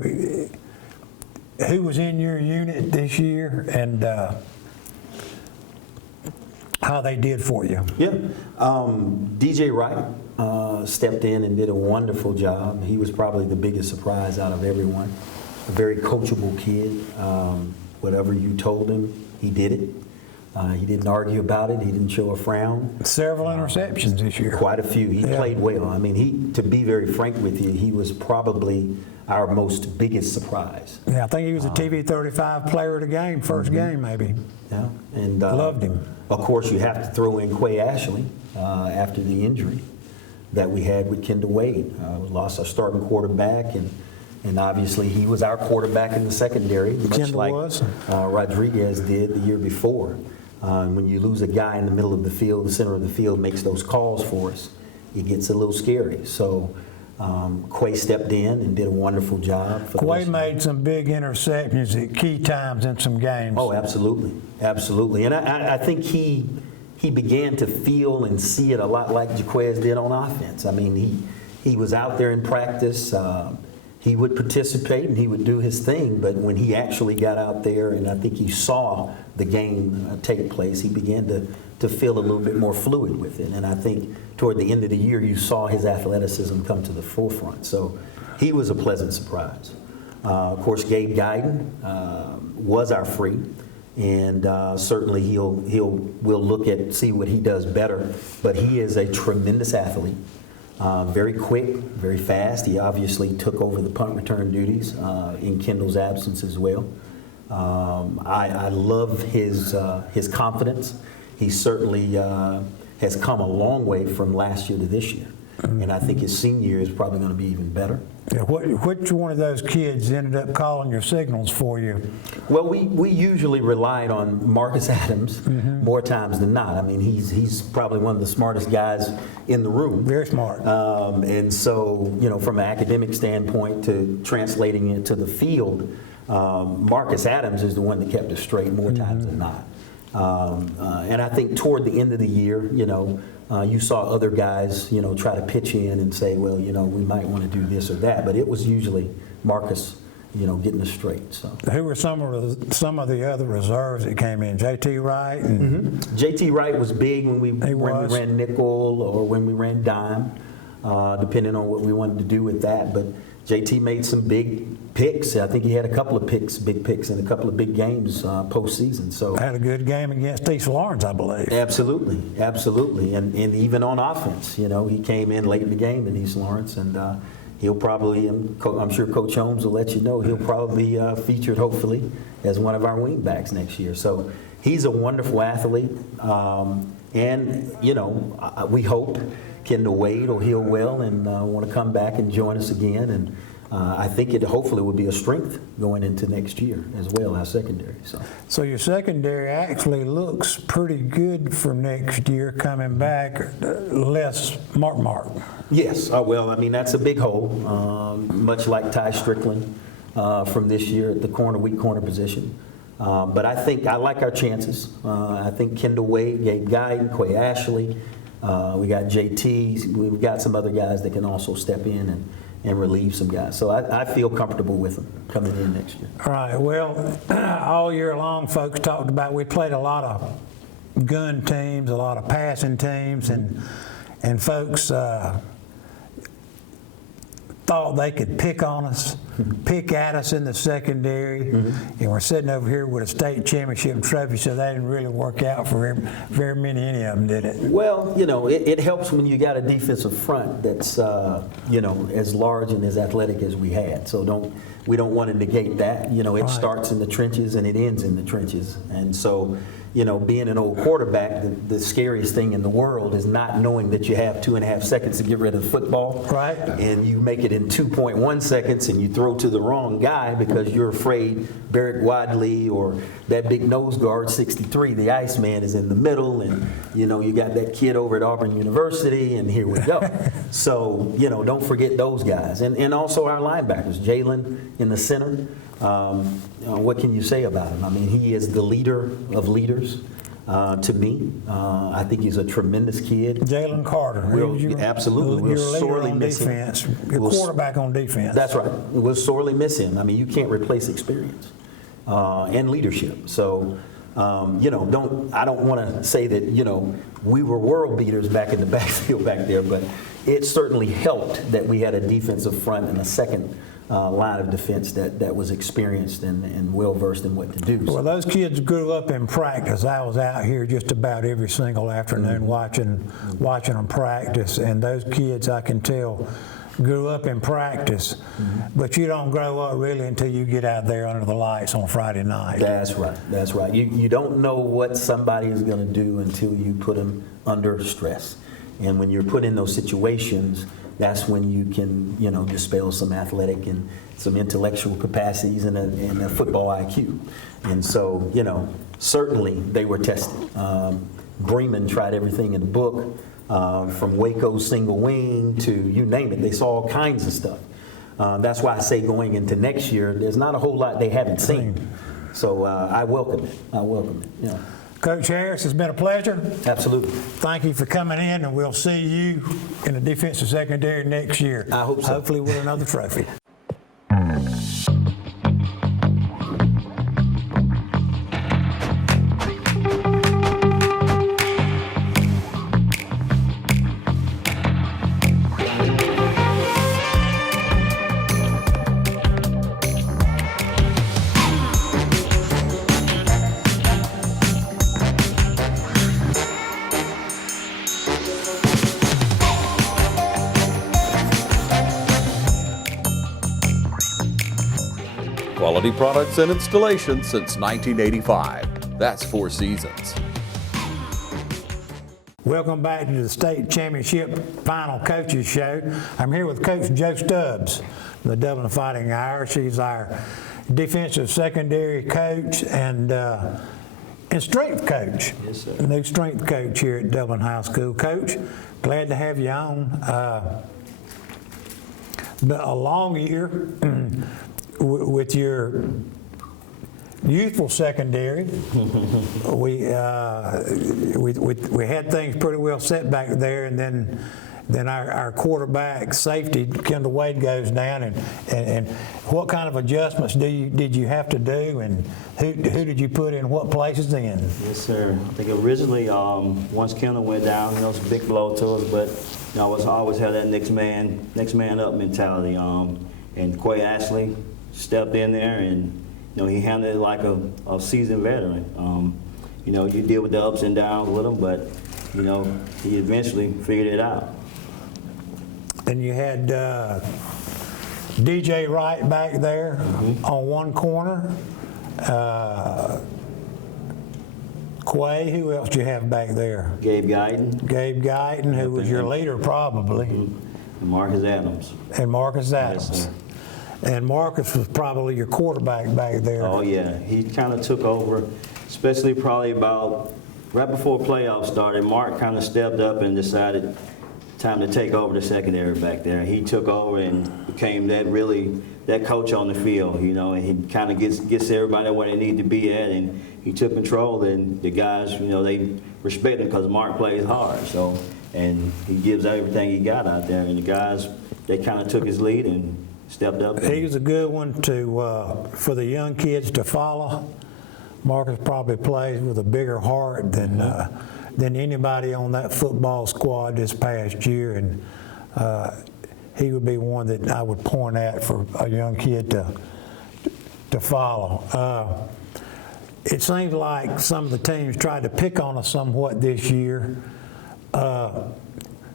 who was in your unit this year and how they did for you? Yeah. DJ Wright stepped in and did a wonderful job. He was probably the biggest surprise out of everyone. A very coachable kid. Whatever you told him, he did it. He didn't argue about it. He didn't show a frown. Several interceptions this year. Quite a few. He played well. I mean, to be very frank with you, he was probably our most biggest surprise. Yeah, I think he was a TV 35 player of the game, first game maybe. Yeah, and loved him. Of course, you have to throw in Quay Ashley after the injury that we had with Kendall Wade. We lost our starting quarterback, and obviously he was our quarterback in the secondary, much Kendall like was. Rodriguez did the year before. When you lose a guy in the middle of the field, the center of the field makes those calls for us, it gets a little scary. So Quay stepped in and did a wonderful job. Quay made some big interceptions at key times in some games. Oh, absolutely. Absolutely. And I think he began to feel and see it a lot like Jaquez did on offense. I mean, he was out there in practice. He would participate and he would do his thing, but when he actually got out there and I think he saw the game take place, he began to feel a little bit more fluid with it. And I think toward the end of the year, you saw his athleticism come to the forefront. So he was a pleasant surprise. Of course, Gabe Guyton was our free, and certainly we'll look at see what he does better. But he is a tremendous athlete. Very quick, very fast. He obviously took over the punt return duties in Kendall's absence as well. I love his confidence. He certainly has come a long way from last year to this year. And I think his senior year is probably going to be even better. Yeah, which one of those kids ended up calling your signals for you? Well, we usually relied on Marcus Adams more times than not. I mean, he's probably one of the smartest guys in the room. Very smart. And so, from an academic standpoint to translating it to the field, Marcus Adams is the one that kept us straight more times than not. And I think toward the end of the year, you saw other guys, try to pitch in and say, well, we might want to do this or that. But it was usually Marcus, getting us straight. So who were some of the other reserves that came in? J.T. Wright? J.T. Wright was big when we ran nickel or when we ran dime, depending on what we wanted to do with that. But JT made some big picks. I think he had a couple of big picks in a couple of big games postseason. So had a good game against East Lawrence, I believe. Absolutely. And even on offense, he came in late in the game in East Lawrence, and he'll probably, I'm sure Coach Holmes will let you know, he'll probably be featured hopefully as one of our wing backs next year. So he's a wonderful athlete, and we hope Kendall Wade will heal well and want to come back and join us again. And I think it hopefully will be a strength going into next year as well, our secondary. So your secondary actually looks pretty good for next year coming back, less Mark. Yes, well, I mean, that's a big hole, much like Ty Strickland from this year at the weak corner position. But I think I like our chances. I think Kendall Wade, Gabe Guyton, Quay Ashley, we got JT, we've got some other guys that can also step in and relieve some guys. So I feel comfortable with them coming in next year. All right, well, all year long folks talked about, we played a lot of gun teams, a lot of passing teams, and folks thought they could pick on us, pick at us in the secondary, and we're sitting over here with a state championship trophy, so that didn't really work out for very any of them, did it? Well, it helps when you got a defensive front that's, as large and as athletic as we had. So we don't want to negate that. It starts in the trenches and it ends in the trenches. And so, being an old quarterback, the scariest thing in the world is not knowing that you have 2.5 seconds to get rid of the football. Right. And you make it in 2.1 seconds and you throw to the wrong guy because you're afraid Barrett Wadley or that big nose guard, 63, the Iceman, is in the middle. And, you got that kid over at Auburn University, and here we go. So, don't forget those guys. And also our linebackers, Jalen in the center. What can you say about him? I mean, he is the leader of leaders to me. I think he's a tremendous kid. Jalen Carter. Absolutely. You're a leader on defense. You're quarterback on defense. That's right. We'll sorely miss him. I mean, you can't replace experience and leadership. So, I don't want to say that, we were world beaters back in the backfield back there, but it certainly helped that we had a defensive front and a second line of defense that was experienced and well-versed in what to do. Well, those kids grew up in practice. I was out here just about every single afternoon watching them practice, and those kids, I can tell, grew up in practice, but you don't grow up really until you get out there under the lights on Friday night. That's right. You don't know what somebody is going to do until you put them under stress. And when you're put in those situations, that's when you can, dispel some athletic and some intellectual capacities and a football IQ. And so, certainly they were tested. Bremen tried everything in the book, from Waco's single wing to you name it. They saw all kinds of stuff. That's why I say going into next year, there's not a whole lot they haven't seen. So I welcome it. Yeah. Coach Harris, it's been a pleasure. Absolutely. Thank you for coming in, and we'll see you in the defensive secondary next year. I hope so. Hopefully with another trophy. Quality products and installations since 1985. That's 4 seasons. Welcome back to the state championship final coaches show. I'm here with Coach Joe Stubbs, the Dublin Fighting Irish. He's our defensive secondary coach and strength coach. Yes, sir. New strength coach here at Dublin High School. Coach, glad to have you on. But a long year with your youthful secondary. We had things pretty well set back there, and then our quarterback safety, Kendall Wade, goes down. And what kind of adjustments did you have to do, and who did you put in what places then? Yes, sir. I think originally, once Kendall went down, it was a big blow to us, but I always had that next man up mentality. And Quay Ashley stepped in there, and he handled it like a seasoned veteran. You deal with the ups and downs with him, but he eventually figured it out. And you had DJ Wright back there on one corner. Quay, who else do you have back there? Gabe Guyton. Gabe Guyton, who was your leader probably. And Marcus Adams. And Marcus Adams. Yes, sir. And Marcus was probably your quarterback back there. Oh, yeah. He kind of took over, especially probably about right before playoffs started. Mark kind of stepped up and decided time to take over the secondary back there. He took over and became that coach on the field, and he kind of gets everybody where they need to be at, and he took control, and the guys, they respect him because Mark plays hard, and he gives everything he got out there, and the guys, they kind of took his lead and stepped up. He was a good one for the young kids to follow. Marcus probably plays with a bigger heart than anybody on that football squad this past year, and he would be one that I would point at for a young kid to follow. It seems like some of the teams tried to pick on us somewhat this year.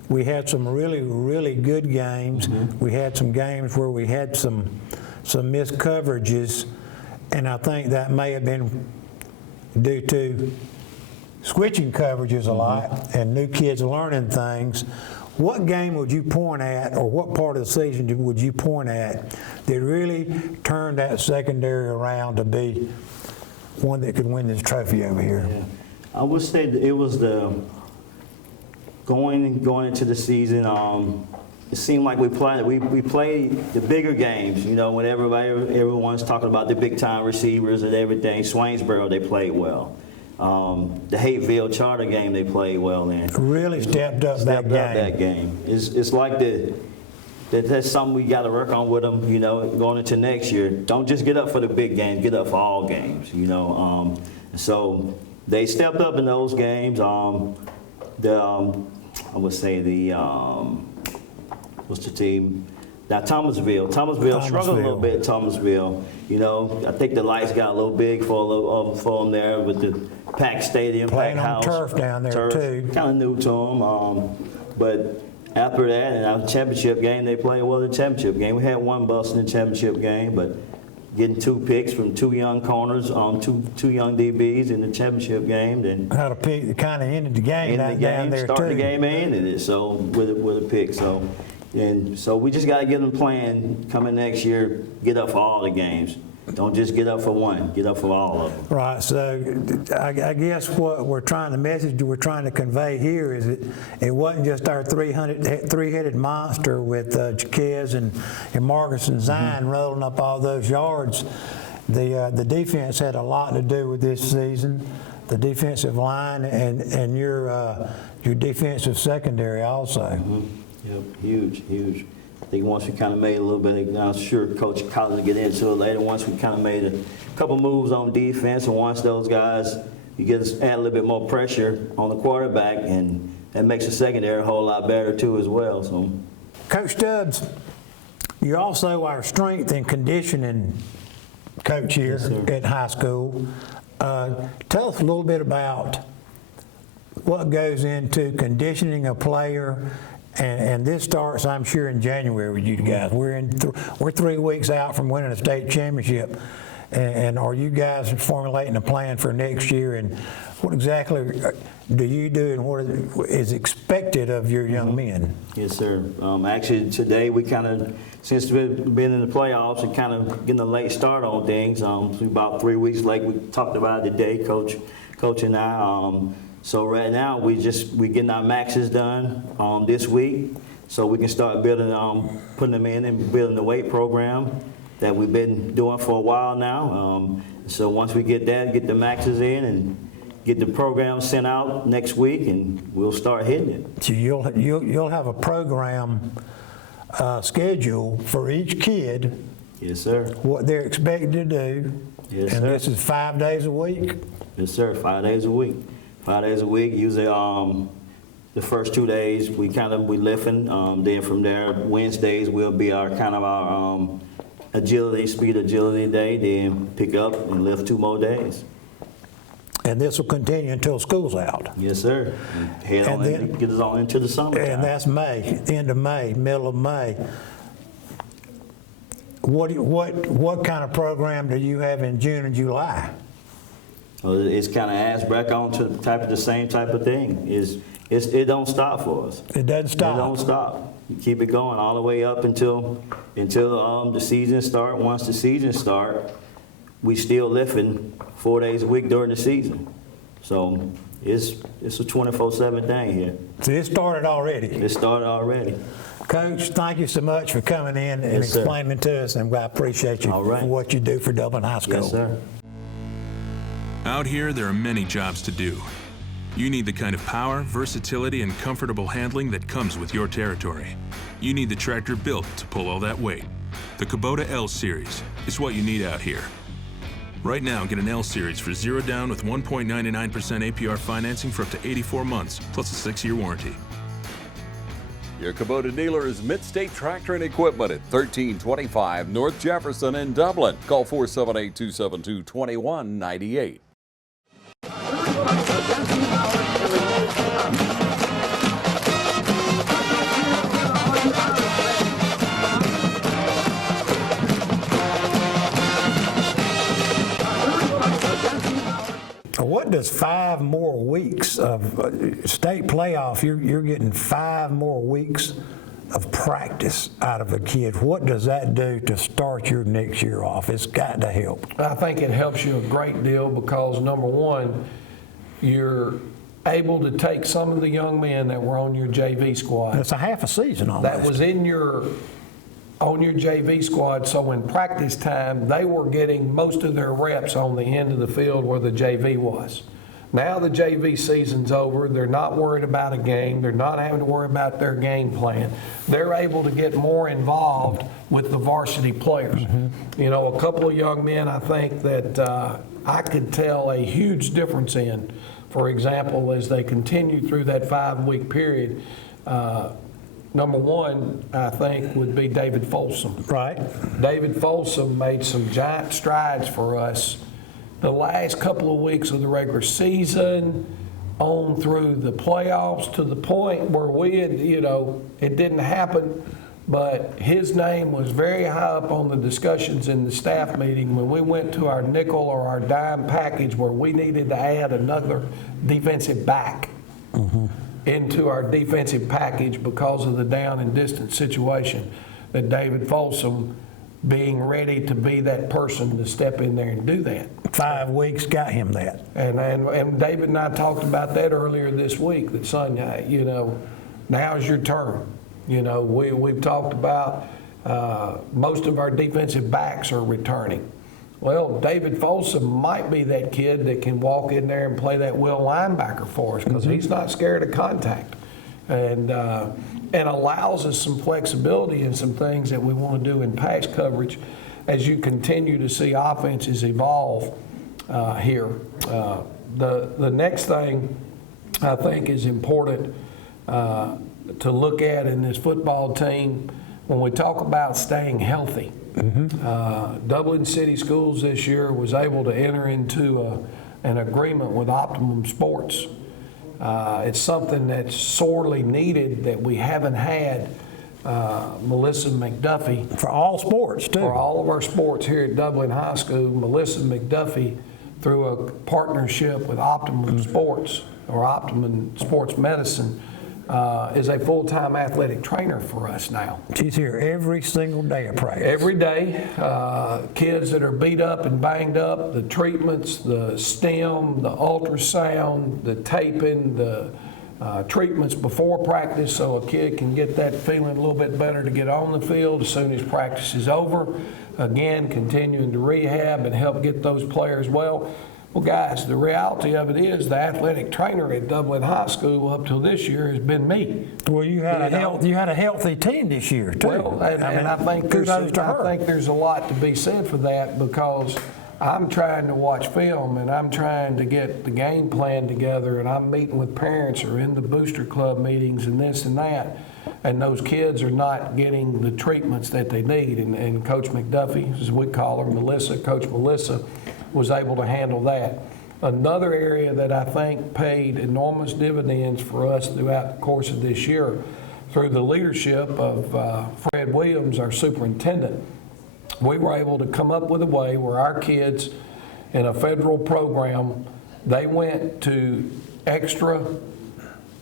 We had some really, really good games. We had some games where we had some missed coverages, and I think that may have been due to switching coverages a lot and new kids learning things. What game would you point at, or what part of the season would you point at that really turned that secondary around to be one that could win this trophy over here? Yeah. I would say that it was the going into the season. It seemed like we played the bigger games. When everyone's talking about the big time receivers and everything. Swainsboro, they played well. The Hateville Charter game, they played well in. Really stepped up that game. It's like that's something we got to work on with them, going into next year. Don't just get up for the big games, get up for all games, So they stepped up in those games. I would say what's the team? Now Thomasville struggled a little bit. Thomasville, I think the lights got a little big for them there with the packed stadium, playing packed on house. turf down there too. Kind of new to them, but after that, in our championship game, they played well. The championship game, we had one bust in the championship game, but getting 2 picks from 2 young corners on two young DBs in the championship game, then had a pick that kind of ended the game. Down there started too. the game and ended it. So with a pick, so we just got to get them playing coming next year. Get up for all the games. Don't just get up for one. Get up for all of them. Right. So I guess what the message we're trying to convey here is it wasn't just our three-headed monster with Jaquez and Marcus and Zion rolling up all those yards. The defense had a lot to do with this season. the defensive line and your defensive secondary also. Yep, huge. I think once we kind of made a little bit, I'm sure Coach Collins will get into it later, once we kind of made a couple moves on defense, and once those guys, you add a little bit more pressure on the quarterback, and that makes the secondary a whole lot better too as well. So, Coach Stubbs, you're also our strength and conditioning coach here at high school. Tell us a little bit about what goes into conditioning a player, and this starts, I'm sure, in January with you guys. We're 3 weeks out from winning a state championship, and are you guys formulating a plan for next year? And what exactly do you do, and what is expected of your young men? yes, sir. Actually, today we kind of, since we've been in the playoffs and kind of getting a late start on things, about 3 weeks late. We talked about it today, Coach and I. So right now we getting our maxes done this week, so we can start building, putting them in and building the weight program that we've been doing for a while now. So once we get that, get the maxes in and get the program sent out next week, and we'll start hitting it. So you'll have a program schedule for each kid. Yes, sir. What they're expected to do. Yes, and sir. this is 5 days a week. Yes, sir. 5 days a week. 5 days a week. Usually, the first 2 days we lifting. Then from there, Wednesdays will be our speed agility day. Then pick up and lift 2 more days. And this will continue until school's out. Yes, sir. And head on in, get us on into the summertime. And that's May, end of May, middle of May. What kind of program do you have in June and July? It's kind of adds back on to the same type of thing. It don't stop for us. It doesn't stop. It don't stop. You keep it going all the way up until the season start. Once the season start, we still lifting 4 days a week during the season. So it's a 24/7 thing here. So it started already. It started already. Coach, thank you so much for coming in and Yes, sir. explaining to us, and I appreciate you All right. for what you do for Dublin High School. Yes, sir. Out here, there are many jobs to do. You need the kind of power, versatility, and comfortable handling that comes with your territory. You need the tractor built to pull all that weight. The Kubota L Series is what you need out here. Right now, get an L Series for 0 down with 1.99% APR financing for up to 84 months, plus a 6-year warranty. Your Kubota dealer is Midstate Tractor and Equipment at 1325 North Jefferson in Dublin. Call 478-272-2198. What does 5 more weeks of state playoff, you're getting 5 more weeks of practice out of a kid. What does that do to start your next year off? It's got to help. I think it helps you a great deal because, number one, you're able to take some of the young men that were on your JV squad. It's a half a season almost. That was on your JV squad, so in practice time, they were getting most of their reps on the end of the field where the JV was. Now the JV season's over. They're not worried about a game. They're not having to worry about their game plan. They're able to get more involved with the varsity players. You know, a couple of young men I think that I could tell a huge difference in, for example, as they continue through that 5-week period. Number one, I think, would be David Folsom. Right. David Folsom made some giant strides for us the last couple of weeks of the regular season on through the playoffs to the point where we had, it didn't happen, but his name was very high up on the discussions in the staff meeting when we went to our nickel or our dime package where we needed to add another defensive back. Into our defensive package because of the down and distance situation, that David Folsom being ready to be that person to step in there and do that. 5 weeks got him that. And David and I talked about that earlier this week, that Sonia, now's your turn. We've talked about most of our defensive backs are returning. Well, David Folsom might be that kid that can walk in there and play that will linebacker for us because he's not scared of contact, and allows us some flexibility in some things that we want to do in pass coverage as you continue to see offenses evolve here. The next thing I think is important to look at in this football team when we talk about staying healthy. Dublin City Schools this year was able to enter into an agreement with Optimum Sports. It's something that's sorely needed that we haven't had. Melissa McDuffie. For all sports, too. For all of our sports here at Dublin High School, Melissa McDuffie, through a partnership with Optimum Sports or Optimum Sports Medicine, is a full-time athletic trainer for us now. She's here every single day of practice. Every day. Kids that are beat up and banged up, the treatments, the stem, the ultrasound, the taping, the treatments before practice so a kid can get that feeling a little bit better to get on the field as soon as practice is over. Again, continuing to rehab and help get those players well. Well, guys, the reality of it is the athletic trainer at Dublin High School up till this year has been me. Well, you had a healthy team this year, too. Well, and I think there's a lot to be said for that because I'm trying to watch film and I'm trying to get the game plan together and I'm meeting with parents or in the booster club meetings and this and that, and those kids are not getting the treatments that they need. And Coach McDuffie, as we call her, Coach Melissa, was able to handle that. Another area that I think paid enormous dividends for us throughout the course of this year through the leadership of Fred Williams, our superintendent, we were able to come up with a way where our kids in a federal program, they went to extra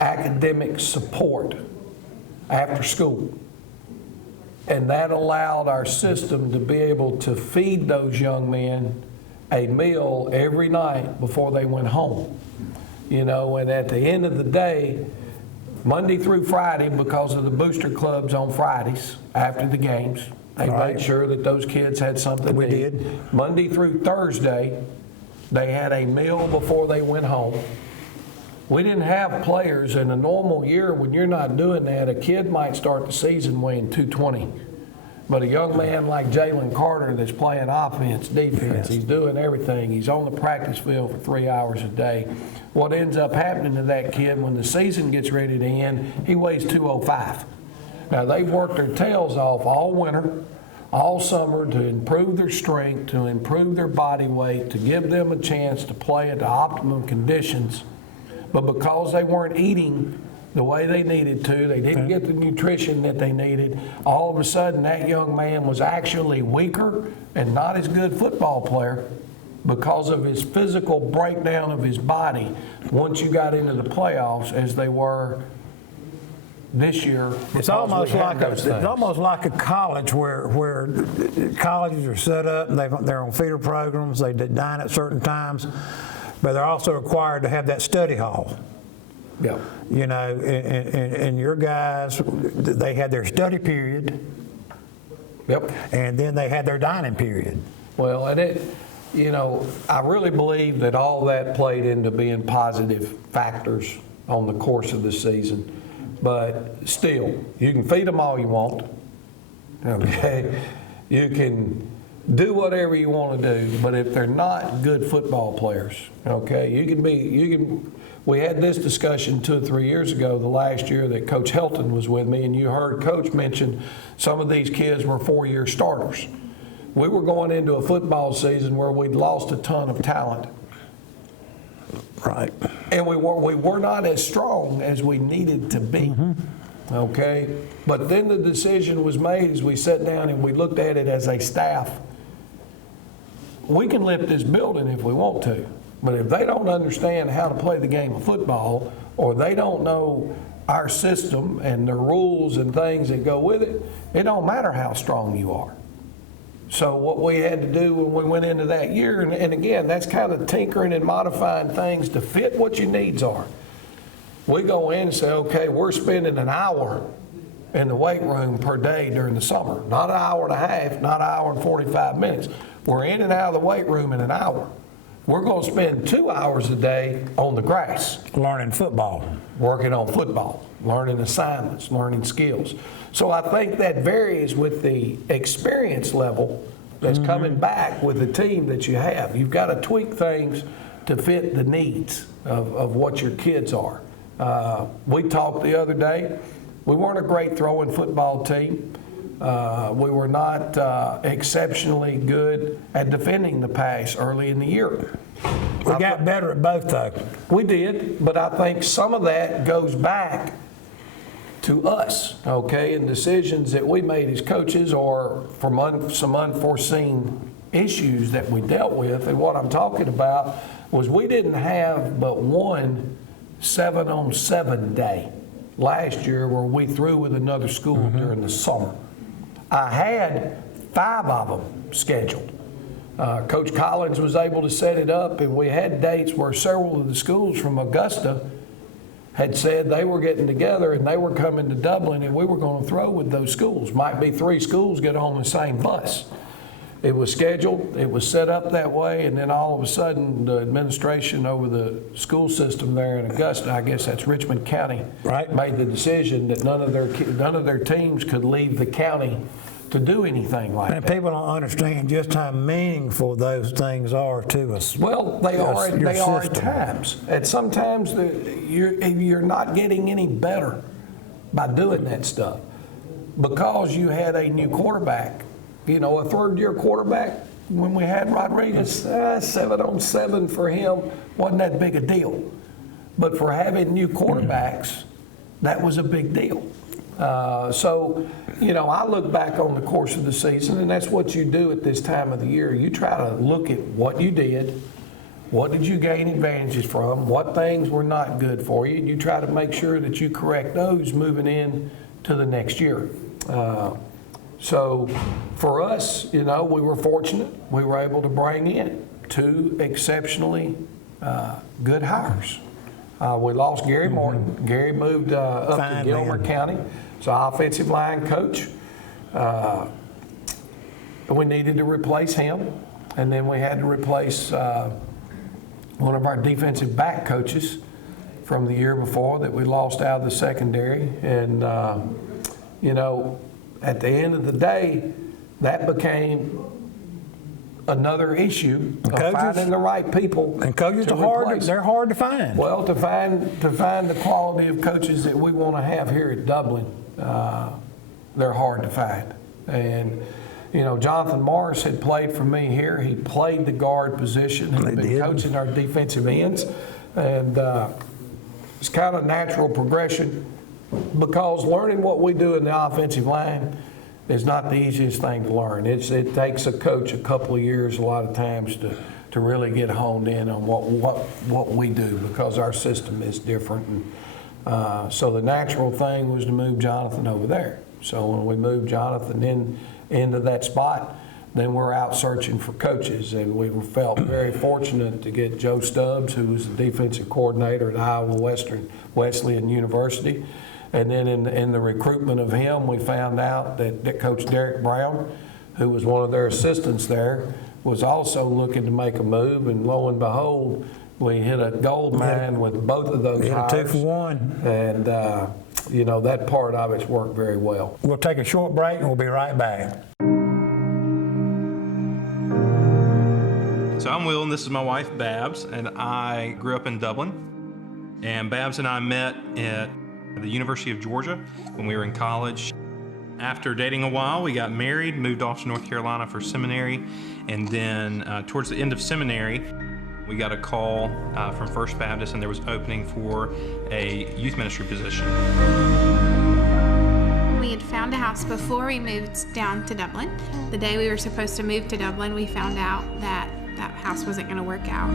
academic support after school. And that allowed our system to be able to feed those young men a meal every night before they went home. You know, and at the end of the day, Monday through Friday, because of the booster clubs on Fridays after the games, they made sure that those kids had something to eat. Did. Monday through Thursday, they had a meal before they went home. We didn't have players in a normal year when you're not doing that. A kid might start the season weighing 220. But a young man like Jalen Carter that's playing offense, defense, he's doing everything. He's on the practice field for 3 hours a day. What ends up happening to that kid when the season gets ready to end, he weighs 205. Now, they've worked their tails off all winter, all summer to improve their strength, to improve their body weight, to give them a chance to play at the optimum conditions. But because they weren't eating the way they needed to, they didn't get the nutrition that they needed, all of a sudden that young man was actually weaker and not as good football player because of his physical breakdown of his body once you got into the playoffs as they were this year. It's almost like a college where colleges are set up and they're on feeder programs, they dine at certain times, but they're also required to have that study hall. Yeah. You know, and your guys, they had their study period. Yep. And then they had their dining period. Well, and I really believe that all that played into being positive factors on the course of the season. But still, you can feed them all you want. Okay. You can do whatever you want to do, but if they're not good football players, okay, we had this discussion 2 or 3 years ago, the last year that Coach Helton was with me, and you heard Coach mention some of these kids were 4-year starters. We were going into a football season where we'd lost a ton of talent. Right. And we were not as strong as we needed to be. Okay? But then the decision was made as we sat down and we looked at it as a staff. We can lift this building if we want to. But if they don't understand how to play the game of football, or they don't know our system and the rules and things that go with it, it don't matter how strong you are. So what we had to do when we went into that year, and again, that's kind of tinkering and modifying things to fit what your needs are. We go in and say, okay, we're spending an hour in the weight room per day during the summer. Not an hour and a half, not an hour and 45 minutes. We're in and out of the weight room in an hour. We're going to spend 2 hours a day on the grass. Learning football. Working on football, learning assignments, learning skills. So I think that varies with the experience level that's coming back with the team that you have. You've got to tweak things to fit the needs of what your kids are. We talked the other day, we weren't a great throwing football team. We were not exceptionally good at defending the pass early in the year. We got better at both, though. We did, but I think some of that goes back to us, okay, and decisions that we made as coaches or from some unforeseen issues that we dealt with. And what I'm talking about was we didn't have but one 7-on-7 day last year where we threw with another school during the summer. I had 5 of them scheduled. Coach Collins was able to set it up, and we had dates where several of the schools from Augusta had said they were getting together and they were coming to Dublin, and we were going to throw with those schools. Might be 3 schools get on the same bus. It was scheduled, it was set up that way, and then all of a sudden the administration over the school system there in Augusta, I guess that's Richmond County, made the decision that none of their teams could leave the county to do anything like And that. people don't understand just how meaningful those things are to us. Well, they are at system. times. And sometimes you're not getting any better by doing that stuff because you had a new quarterback. You know, a third-year quarterback, when we had Rodriguez, 7-on-7 for him wasn't that big a deal. But for having new quarterbacks, that was a big deal. So, you know, I look back on the course of the season, and that's what you do at this time of the year. You try to look at what you did, what did you gain advantages from, what things were not good for you, and you try to make sure that you correct those moving in to the next year. So for us, you know, we were fortunate. We were able to bring in 2 exceptionally good hires. We lost Gary Morton. Gary moved up to Gilmer County. So offensive line coach. We needed to replace him. And then we had to replace one of our defensive back coaches from the year before that we lost out of the secondary. And, you know, at the end of the day, that became another issue of finding the right people. And coaches they're hard to find. Well, to find the quality of coaches that we want to have here at Dublin, they're hard to find. And you know, Jonathan Morris had played for me here. He played the guard position. He'd been coaching our defensive ends, and it's kind of natural progression because learning what we do in the offensive line is not the easiest thing to learn. It takes a coach a couple of years a lot of times to really get honed in on what we do because our system is different. And, so the natural thing was to move Jonathan over there. So when we moved Jonathan into that spot, then we're out searching for coaches, and we felt very fortunate to get Joe Stubbs, who was the defensive coordinator at Iowa Wesleyan University. And then in the recruitment of him, we found out that Coach Derek Brown, who was one of their assistants there, was also looking to make a move. And lo and behold, we hit a gold mine with both of those hires. 2 for 1. And, you know, that part of it's worked very well. We'll take a short break and we'll be right back. So I'm Will, and this is my wife, Babs, and I grew up in Dublin. And Babs and I met at the University of Georgia when we were in college. After dating a while, we got married, moved off to North Carolina for seminary, and then towards the end of seminary, we got a call from First Baptist, and there was opening for a youth ministry position. We had found a house before we moved down to Dublin. The day we were supposed to move to Dublin, we found out that that house wasn't going to work out.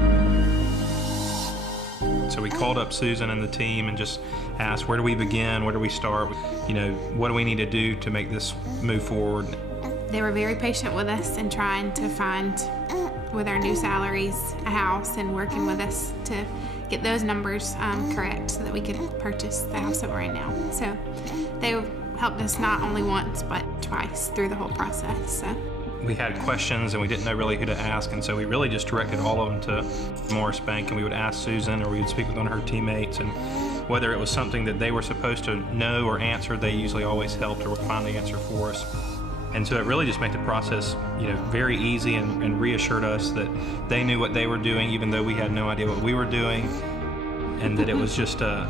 So we called up Susan and the team and just asked, where do we begin? Where do we start? You know, what do we need to do to make this move forward? They were very patient with us and trying to find, with our new salaries, a house and working with us to get those numbers correct so that we could purchase the house that we're in now. So they helped us not only once, but twice through the whole process. So. We had questions and we didn't know really who to ask, and so we really just directed all of them to Morris Bank, and we would ask Susan, or we would speak with one of her teammates, and whether it was something that they were supposed to know or answer, they usually always helped or would find the answer for us. And so it really just made the process, very easy, and reassured us that they knew what they were doing, even though we had no idea what we were doing, and that it was just a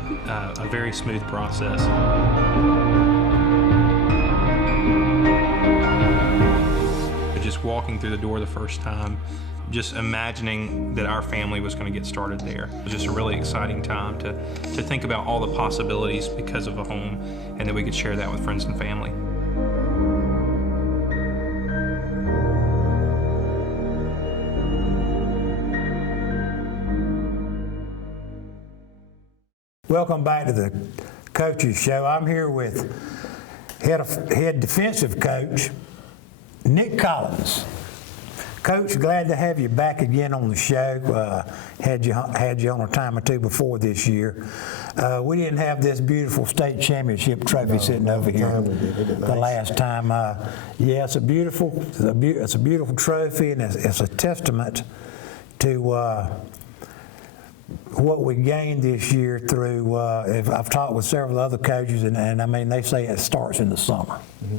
very smooth process. Just walking through the door the first time, just imagining that our family was going to get started there. It was just a really exciting time to think about all the possibilities because of a home, and that we could share that with friends and family. Welcome back to the Coaches Show. I'm here with head defensive coach, Nick Collins. Coach, glad to have you back again on the show. Had you on a time or two before this year. We didn't have this beautiful state championship trophy sitting over here the last time. Yeah, it's a beautiful trophy, and it's a testament to what we gained this year through. I've talked with several other coaches, and I mean, they say it starts in the summer. Mm-hmm.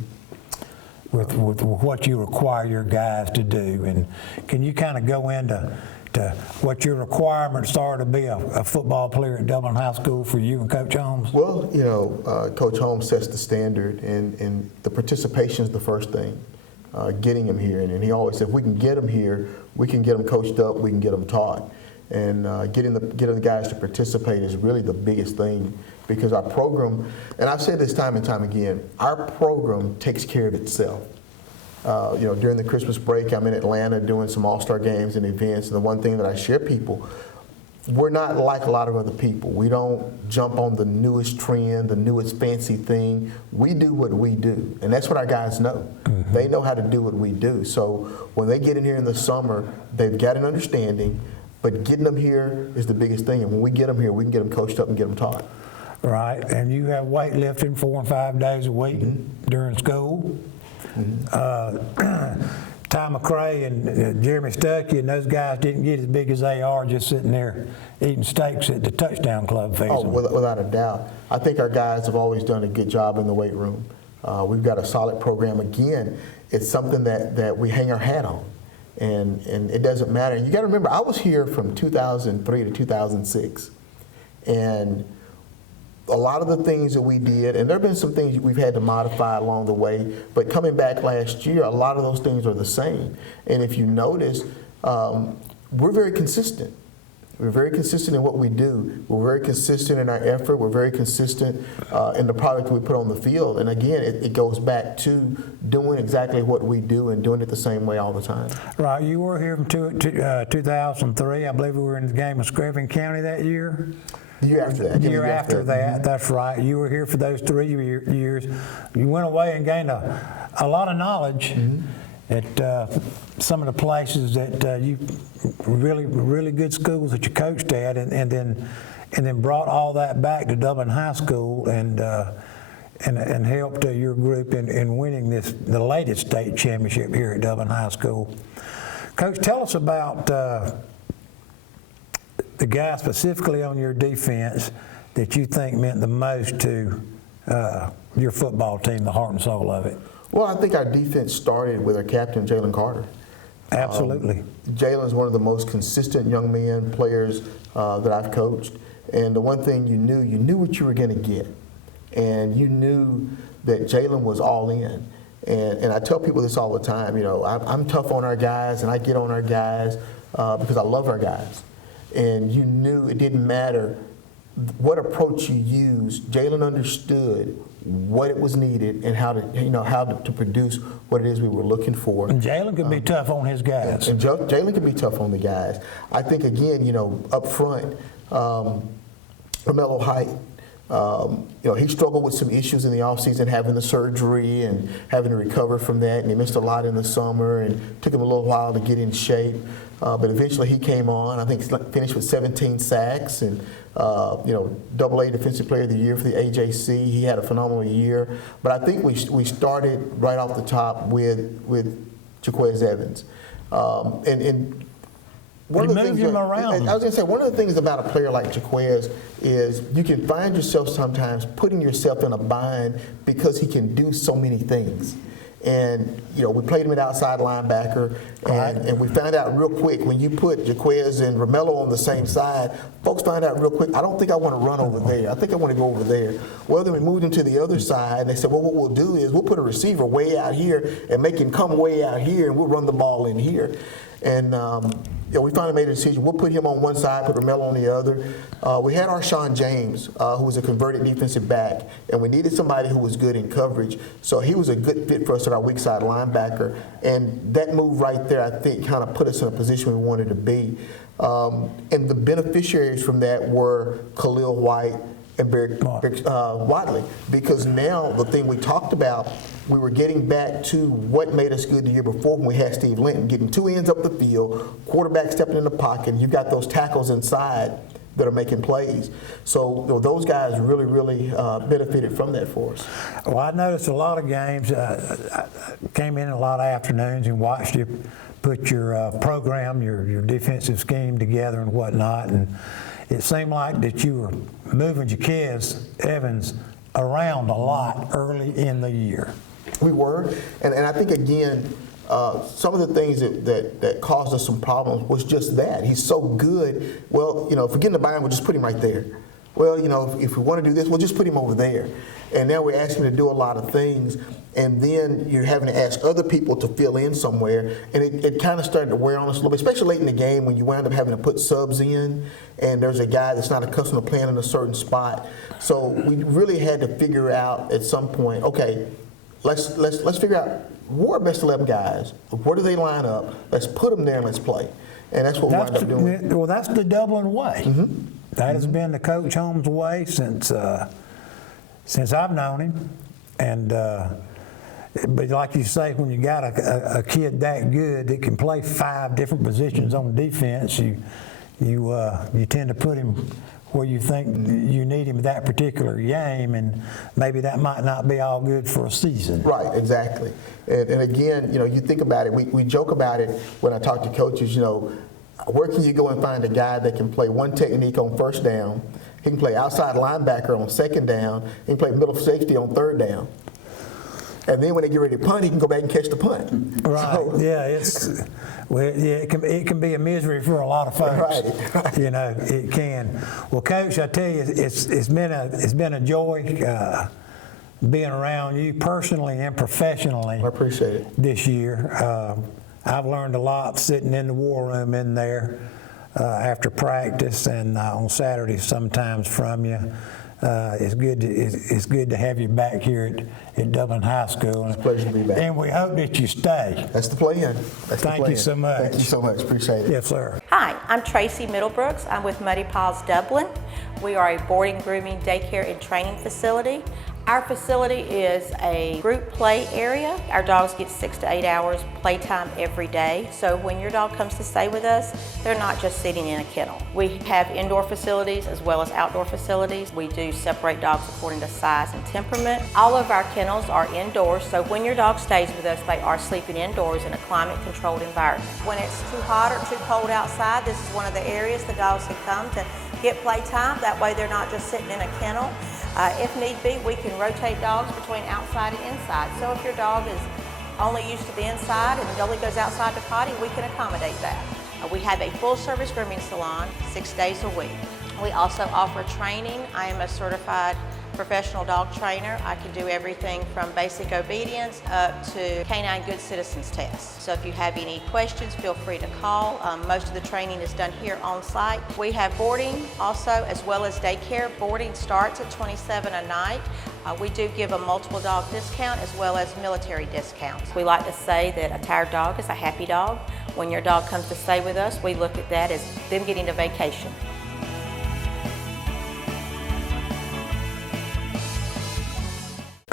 With what you require your guys to do. And can you kind of go into what your requirements are to be a football player at Dublin High School for you and Coach Holmes? Well, Coach Holmes sets the standard, and the participation is the first thing, getting them here. And he always said, if we can get them here, we can get them coached up, we can get them taught. And getting the guys to participate is really the biggest thing, because our program, and I've said this time and time again, our program takes care of itself. During the Christmas break, I'm in Atlanta doing some all-star games and events, and the one thing that I share people, we're not like a lot of other people. We don't jump on the newest trend, the newest fancy thing. We do what we do, and that's what our guys know. Mm-hmm. They know how to do what we do. So when they get in here in the summer, they've got an understanding, but getting them here is the biggest thing. And when we get them here, we can get them coached up and get them taught. Right, and you have weightlifting 4 and 5 days a week during school. Ty McCray and Jeremy Stuckey and those guys didn't get as big as they are just sitting there eating steaks at the Touchdown Club feast. Oh, without a doubt. I think our guys have always done a good job in the weight room. We've got a solid program. Again, it's something that we hang our hat on. And it doesn't matter. And you got to remember, I was here from 2003 to 2006. And a lot of the things that we did, and there have been some things we've had to modify along the way, but coming back last year, a lot of those things are the same. And if you notice, we're very consistent. We're very consistent in what we do. We're very consistent in our effort. We're very consistent in the product we put on the field. And again, it goes back to doing exactly what we do and doing it the same way all the time. Right. You were here from 2003. I believe we were in the game with Screven County that year. The year after that. The year after that, that's right. You were here for those 3 years. You went away and gained a lot of knowledge at some of the places that you really good schools that you coached at, and then brought all that back to Dublin High School and helped your group in winning the latest state championship here at Dublin High School. Coach, tell us about the guy specifically on your defense that you think meant the most to your football team, the heart and soul of it. Well, I think our defense started with our captain, Jalen Carter. Absolutely. Jalen's one of the most consistent young men players that I've coached. And the one thing you knew what you were going to get. And you knew that Jalen was all in. And I tell people this all the time, I'm tough on our guys, and I get on our guys because I love our guys. And you knew it didn't matter what approach you used. Jalen understood what it was needed and how to produce what it is we were looking for. And Jalen could be tough on his guys. And Jalen could be tough on the guys. I think again, up front, Romello Height, He struggled with some issues in the offseason, having the surgery and having to recover from that, and he missed a lot in the summer, and took him a little while to get in shape. But eventually he came on. I think he finished with 17 sacks and, AA Defensive Player of the Year for the AJC. He had a phenomenal year. But I think we started right off the top with Jaquez Evans. One of the things I was going to say, one of the things about a player like Jaquez is you can find yourself sometimes putting yourself in a bind because he can do so many things. And, we played him at outside linebacker, and we found out real quick when you put Jaquez and Romello on the same side, folks find out real quick, I don't think I want to run over there. I think I want to go over there. Well, then we moved him to the other side, and they said, well, what we'll do is we'll put a receiver way out here and make him come way out here, and we'll run the ball in here. And we finally made a decision. We'll put him on one side, put Romello on the other. We had our Sean James, who was a converted defensive back, and we needed somebody who was good in coverage. So he was a good fit for us at our weak side linebacker. And that move right there, I think, kind of put us in a position we wanted to be. And the beneficiaries from that were Khalil White and Barry Wadley, because now the thing we talked about, we were getting back to what made us good the year before when we had Steve Linton, getting two ends up the field, quarterback stepping in the pocket, and you got those tackles inside that are making plays. So those guys really, really benefited from that for us. Well, I noticed a lot of games. I came in a lot of afternoons and watched you put your program, your defensive scheme together and whatnot, and it seemed like that you were moving Jaquez Evans around a lot early in the year. We were, and I think, again, some of the things that caused us some problems was just that. He's so good. Well, if we're getting the buy-in, we'll just put him right there. Well, if we want to do this, we'll just put him over there. And now we're asking him to do a lot of things, and then you're having to ask other people to fill in somewhere, and it kind of started to wear on us a little bit, especially late in the game when you wound up having to put subs in, and there's a guy that's not accustomed to playing in a certain spot. So we really had to figure out at some point, okay, let's figure out who are best 11 guys, where do they line up, let's put them there and let's play. And that's what we wound up doing. Well, that's the Dublin way. Mm-hmm. That has been the Coach Holmes way since I've known him. And but like you say, when you got a kid that good that can play 5 different positions on defense, you tend to put him where you think you need him that particular game, and maybe that might not be all good for a season. Right, exactly. And again, you think about it. We joke about it when I talk to coaches. Where can you go and find a guy that can play one technique on first down? He can play outside linebacker on second down. He can play middle safety on third down. And then when they get ready to punt, he can go back and catch the punt. Right. So, it can be a misery for a lot of folks. Right. It can. Well, Coach, I tell you, it's been a joy being around you personally and professionally. I appreciate it. This year, I've learned a lot sitting in the war room in there after practice and on Saturdays sometimes from you. It's good to have you back here at Dublin High School. It's a pleasure to be back. And we hope that you stay. That's the plan. Thank you so much. Thank you so much. Appreciate it. Yes, sir. Hi, I'm Tracy Middlebrooks. I'm with Muddy Paws Dublin. We are a boarding, grooming, daycare, and training facility. Our facility is a group play area. Our dogs get 6 to 8 hours playtime every day. So when your dog comes to stay with us, they're not just sitting in a kennel. We have indoor facilities as well as outdoor facilities. We do separate dogs according to size and temperament. All of our kennels are indoors, so when your dog stays with us, they are sleeping indoors in a climate-controlled environment. When it's too hot or too cold outside, this is one of the areas the dogs can come to get playtime. That way they're not just sitting in a kennel. If need be, we can rotate dogs between outside and inside. So if your dog is only used to the inside and only goes outside to potty, we can accommodate that. We have a full-service grooming salon 6 days a week. We also offer training. I am a certified professional dog trainer. I can do everything from basic obedience up to canine good citizens tests. So if you have any questions, feel free to call. Most of the training is done here on site. We have boarding also, as well as daycare. Boarding starts at $27 a night. We do give a multiple dog discount as well as military discounts. We like to say that a tired dog is a happy dog. When your dog comes to stay with us, we look at that as them getting a vacation.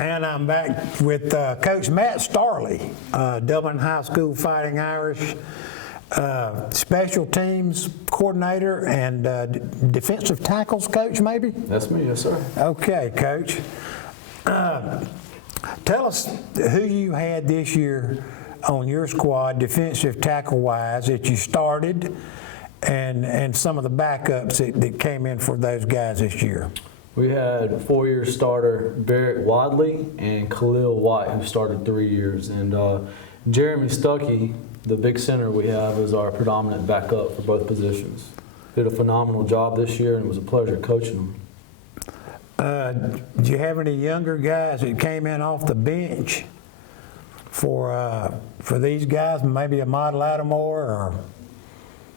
And I'm back with Coach Matt Starley, Dublin High School Fighting Irish special teams coordinator and defensive tackles coach, maybe? That's me, yes, sir. Okay, Coach. Tell us who you had this year on your squad, defensive tackle-wise, that you started, and some of the backups that came in for those guys this year. We had 4-year starter Barrett Wadley and Khalil White, who started 3 years. And Jeremy Stuckey, the big center we have, is our predominant backup for both positions. Did a phenomenal job this year, and it was a pleasure coaching them. Did you have any younger guys that came in off the bench for these guys, maybe a Mod Lattimore? Or?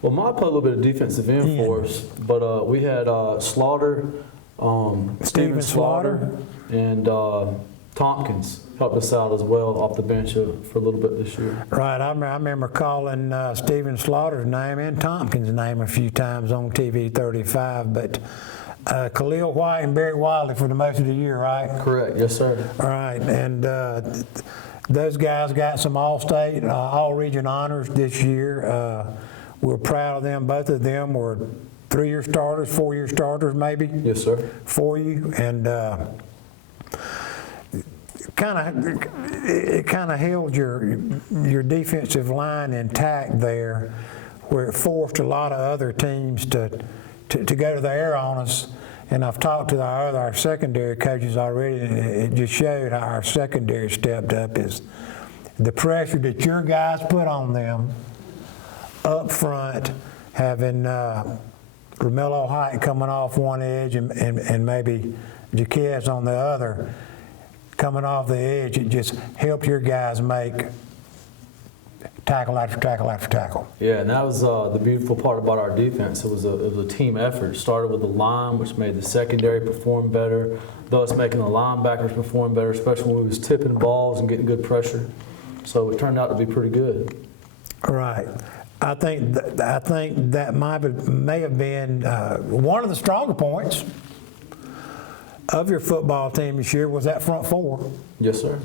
Well, Mod played a little bit of defensive end for us, but we had Slaughter, Steven Slaughter, and Tompkins helped us out as well off the bench for a little bit this year. Right, I remember calling Steven Slaughter's name and Tompkins' name a few times on TV 35, but Khalil White and Barrett Wiley for the most of the year, right? Correct, yes, sir. All right, and those guys got some All-State, All-Region honors this year. We're proud of them. Both of them were 3-year starters, 4-year starters, maybe. Yes, sir. For you, and it kind of held your defensive line intact there, where it forced a lot of other teams to go to the air on us. And I've talked to our secondary coaches already, and it just showed how our secondary stepped up. Is the pressure that your guys put on them up front, having Romello Height coming off one edge and maybe Jaquez on the other, coming off the edge, it just helped your guys make tackle after tackle after tackle. Yeah, and that was the beautiful part about our defense. It was a team effort. It started with the line, which made the secondary perform better, thus making the linebackers perform better, especially when we was tipping balls and getting good pressure. So it turned out to be pretty good. Right. I think that may have been one of the stronger points of your football team this year was that front four. Yes, sir.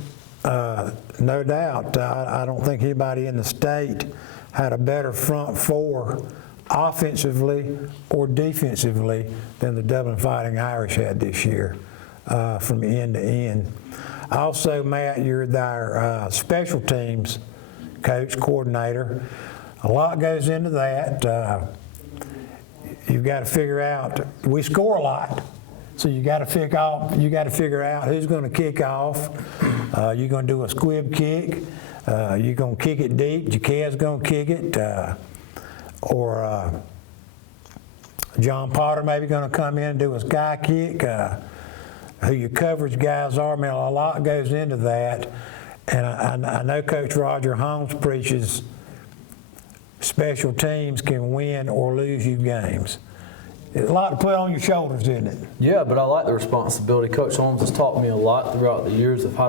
No doubt. I don't think anybody in the state had a better front four offensively or defensively than the Dublin Fighting Irish had this year from end to end. Also, Matt, you're our special teams coach, coordinator. A lot goes into that. You've got to figure out, we score a lot, so you got to figure out who's going to kick off. You're going to do a squib kick. You're going to kick it deep. Jaquez's going to kick it. Or John Potter maybe going to come in and do a sky kick. Who your coverage guys are. I mean, a lot goes into that. And I know Coach Roger Holmes preaches special teams can win or lose you games. It's a lot to put on your shoulders, isn't it? Yeah, but I like the responsibility. Coach Holmes has taught me a lot throughout the years of how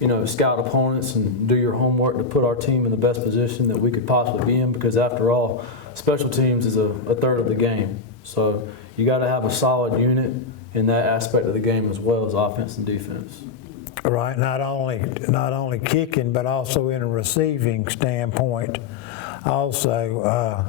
to, scout opponents and do your homework to put our team in the best position that we could possibly be in, because after all, special teams is a third of the game. So you got to have a solid unit in that aspect of the game as well as offense and defense. Right, not only kicking, but also in a receiving standpoint. Also,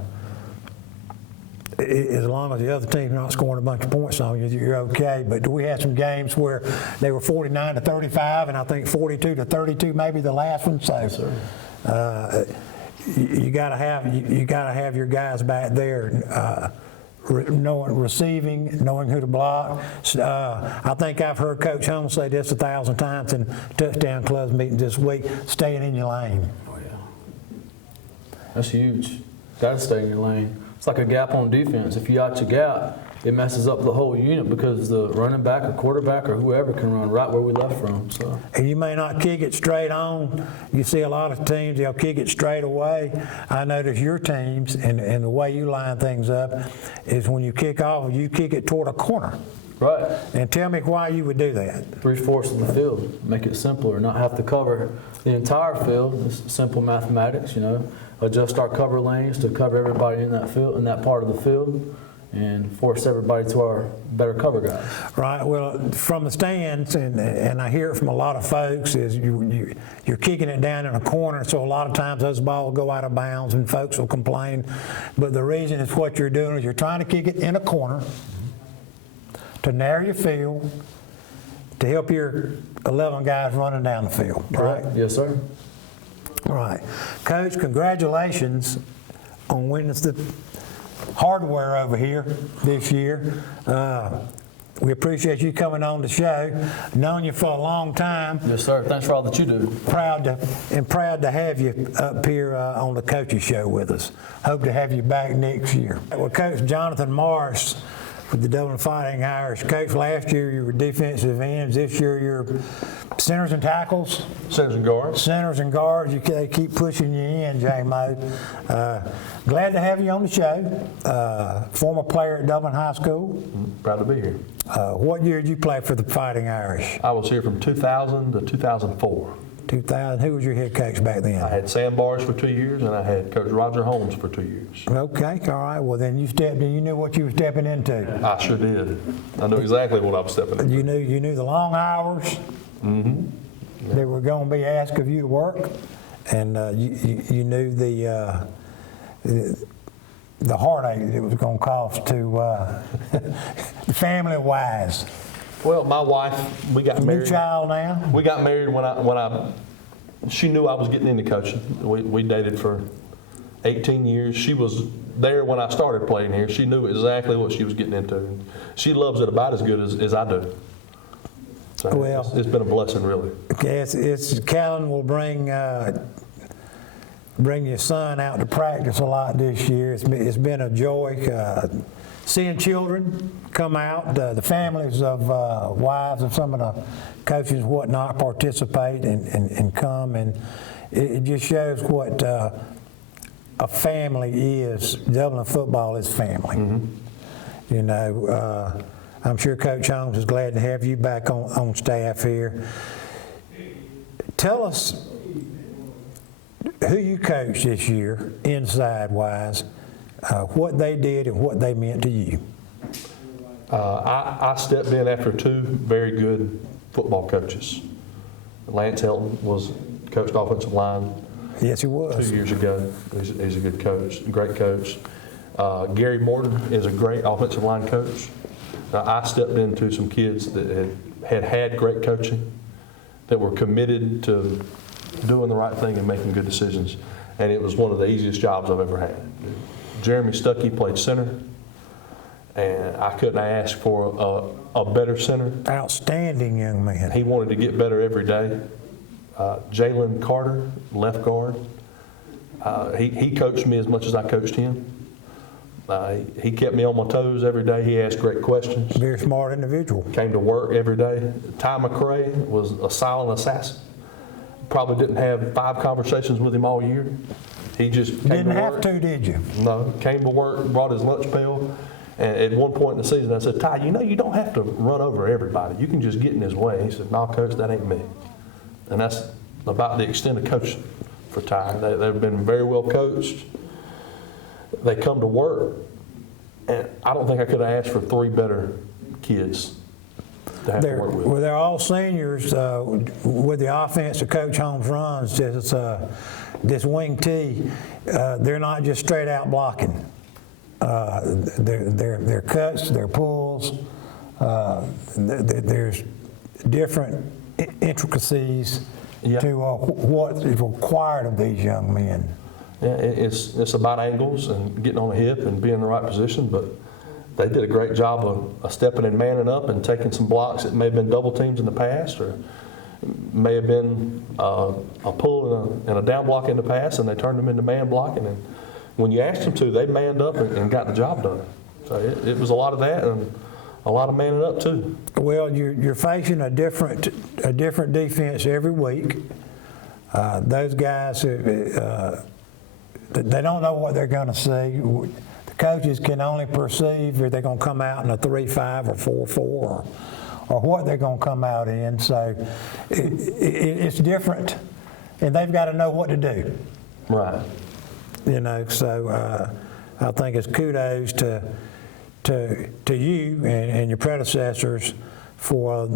as long as the other team's not scoring a bunch of points on you, you're okay. But we had some games where they were 49-35, and I think 42-32, maybe the last one. So, yes, sir. You got to have your guys back there. Knowing receiving, knowing who to block. I think I've heard Coach Holmes say this 1,000 times in touchdown clubs meetings this week, staying in your lane. Oh, yeah. That's huge. Got to stay in your lane. It's like a gap on defense. If you out your gap, it messes up the whole unit, because the running back or quarterback or whoever can run right where we left from. So. And you may not kick it straight on. You see a lot of teams, they'll kick it straight away. I notice your teams and the way you line things up is when you kick off, you kick it toward a corner. Right. And tell me why you would do that. 3/4 of the field. Make it simpler, not have to cover the entire field. It's simple mathematics, Adjust our cover lanes to cover everybody in that field, in that part of the field, and force everybody to our better cover guys. Right. Well, from the stands, and I hear it from a lot of folks, is you're kicking it down in a corner, so a lot of times those balls go out of bounds and folks will complain. But the reason is what you're doing is you're trying to kick it in a corner to narrow your field, to help your 11 guys running down the field. Right? Yes, sir. Right. Coach, congratulations on winning the hardware over here this year. We appreciate you coming on the show. Known you for a long time. Yes, sir. Thanks for all that you do. Proud to have you up here on the Coaches Show with us. Hope to have you back next year. Well, Coach Jonathan Morris with the Dublin Fighting Irish. Coach, last year you were defensive ends. This year you're centers and tackles. Centers and guards. Centers and guards. They keep pushing you in, J-Mo. Glad to have you on the show. Former player at Dublin High School. Proud to be here. What year did you play for the Fighting Irish? I was here from 2000 to 2004. 2000. Who was your head coach back then? I had Sam Bars for 2 years, and I had Coach Roger Holmes for 2 years. Okay, all right. Well, then you stepped in. You knew what you were stepping into. I sure did. I knew exactly what I was stepping into. You knew the long hours that were going to be asked of you to work, and you knew the heartache it was going to cost to family-wise. Well, my wife, we got married. New child now? We got married when she knew I was getting into coaching. We dated for 18 years. She was there when I started playing here. She knew exactly what she was getting into. She loves it about as good as I do. So well, it's been a blessing, really. It's Callan will bring your son out to practice a lot this year. It's been a joy seeing children come out, the families of wives of some of the coaches and whatnot participate and come, and it just shows what a family is. Dublin football is family. You know, I'm sure Coach Holmes is glad to have you back on staff here. Tell us who you coached this year, inside-wise, what they did and what they meant to you. I stepped in after two very good football coaches. Lance Helton coached offensive line. Yes, he was. 2 years ago. He's a good coach, great coach. Gary Morton is a great offensive line coach. I stepped into some kids that had great coaching, that were committed to doing the right thing and making good decisions. And it was one of the easiest jobs I've ever had. Jeremy Stuckey played center, and I couldn't ask for a better center. Outstanding young man. He wanted to get better every day. Jalen Carter, left guard. He coached me as much as I coached him. He kept me on my toes every day. He asked great questions. Very smart individual. Came to work every day. Ty McCray was a silent assassin. Probably didn't have 5 conversations with him all year. He just came didn't to have work. to, did you? No, came to work, brought his lunch pail, and at one point in the season I said, Ty, you don't have to run over everybody. You can just get in his way. He said, no, Coach, that ain't me. And that's about the extent of coaching for Ty. They've been very well coached. They come to work, and I don't think I could have asked for 3 better kids to have to work with. Well, they're all seniors. With the offense that Coach Holmes runs, this wing T, they're not just straight out blocking. They're cuts, they're pulls. There's different intricacies to what is required of these young men. Yeah, it's about angles and getting on the hip and being in the right position, but they did a great job of stepping and manning up and taking some blocks that may have been double teams in the past, or may have been a pull and a down block in the past, and they turned them into man blocking. And when you asked them to, they manned up and got the job done. So it was a lot of that and a lot of manning up too. Well, you're facing a different defense every week. Those guys, they don't know what they're going to see. The coaches can only perceive if they're going to come out in a 3-5 or 4-4 or what they're going to come out in. So it's different, and they've got to know what to do. Right. You know, so I think it's kudos to to you and your predecessors for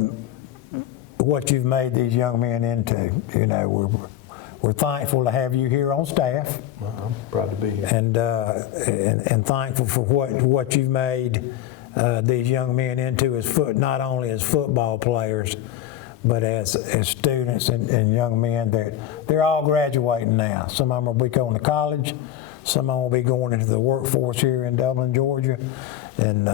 what you've made these young men into. You know, we're thankful to have you here on staff. I'm proud to be here. And thankful for what you've made these young men into as not only as football players, but as students and young men. They're all graduating now. Some of them will be going to college. Some of them will be going into the workforce here in Dublin, Georgia. And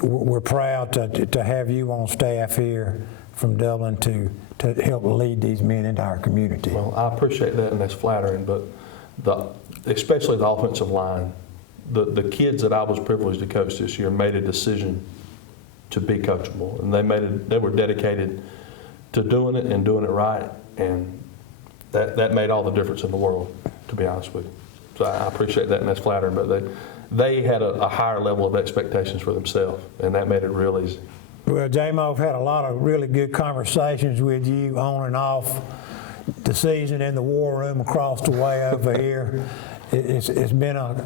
we're proud to have you on staff here from Dublin to help lead these men into our community. Well, I appreciate that, and that's flattering, but especially the offensive line, the kids that I was privileged to coach this year made a decision to be coachable, and they were dedicated to doing it and doing it right, and that made all the difference in the world, to be honest with you. So I appreciate that, and that's flattering, but they had a higher level of expectations for themselves, and that made it real easy. Well, J-Mo, I've had a lot of really good conversations with you on and off the season in the war room across the way over here. It's been an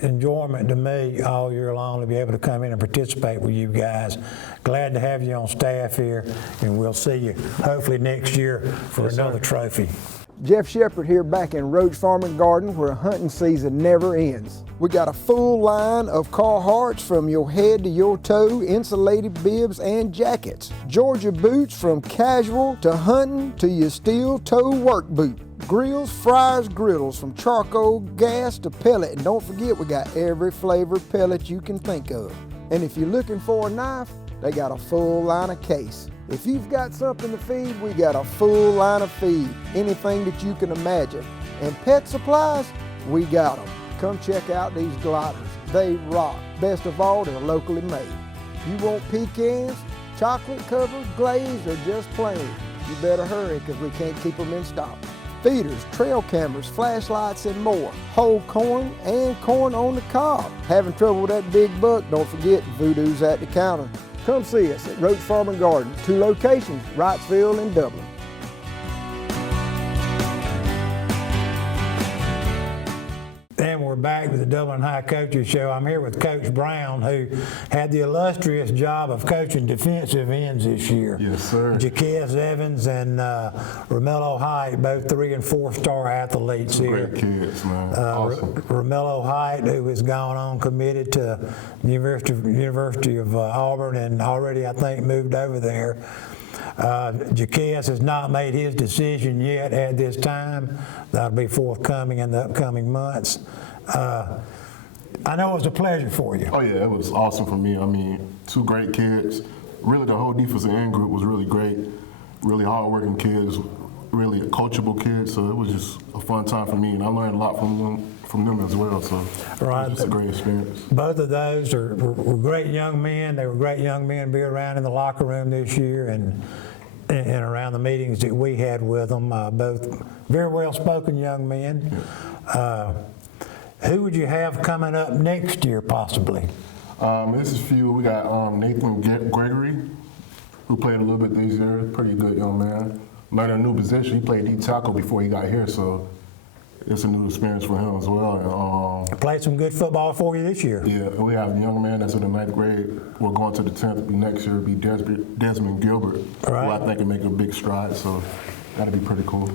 enjoyment to me all year long to be able to come in and participate with you guys. Glad to have you on staff here, and we'll see you hopefully next year for another trophy. Jeff Shepard here back in Roach Farm and Garden, where hunting season never ends. We got a full line of Carhartts from your head to your toe, insulated bibs and jackets. Georgia boots from casual to hunting to your steel toe work boot. Grills, fryers, griddles from charcoal, gas to pellet. And don't forget, we got every flavor pellet you can think of. And if you're looking for a knife, they got a full line of case. If you've got something to feed, we got a full line of feed, anything that you can imagine. And pet supplies, we got them. Come check out these gliders. They rock. Best of all, they're locally made. You want pecans, chocolate covered, glazed, or just plain? You better hurry, because we can't keep them in stock. Feeders, trail cameras, flashlights, and more. Whole corn and corn on the cob. Having trouble with that big buck? Don't forget, Voodoo's at the counter. Come see us at Roach Farm and Garden, 2 locations, Wrightsville and Dublin. And we're back with the Dublin High Coaches Show. I'm here with Coach Brown, who had the illustrious job of coaching defensive ends this year. Yes, sir. Jaquez Evans and Romello Height, both 3- and 4-star athletes here. Great kids, man. Awesome. Romello Height, who has gone on, committed to the University of Auburn, and already, I think, moved over there. Jaquez has not made his decision yet at this time. That'll be forthcoming in the upcoming months. I know it was a pleasure for you. Oh yeah, it was awesome for me. I mean, 2 great kids. Really, the whole defensive end group was really great. Really hardworking kids, really coachable kids. So it was just a fun time for me, and I learned a lot from them as well. So right. It was just a great experience. Both of those were great young men. They were great young men to be around in the locker room this year and around the meetings that we had with them. Both very well-spoken young men. Who would you have coming up next year, possibly? This is few. We got Nathan Gregory, who played a little bit this year. Pretty good young man. Learned a new position. He played D-tackle before he got here, so it's a new experience for him as well. And, played some good football for you this year. Yeah, we have a young man that's in the 9th grade. We're going to the 10th. Next year will be Desmond Gilbert, right, who I think can make a big stride. So that'll be pretty cool.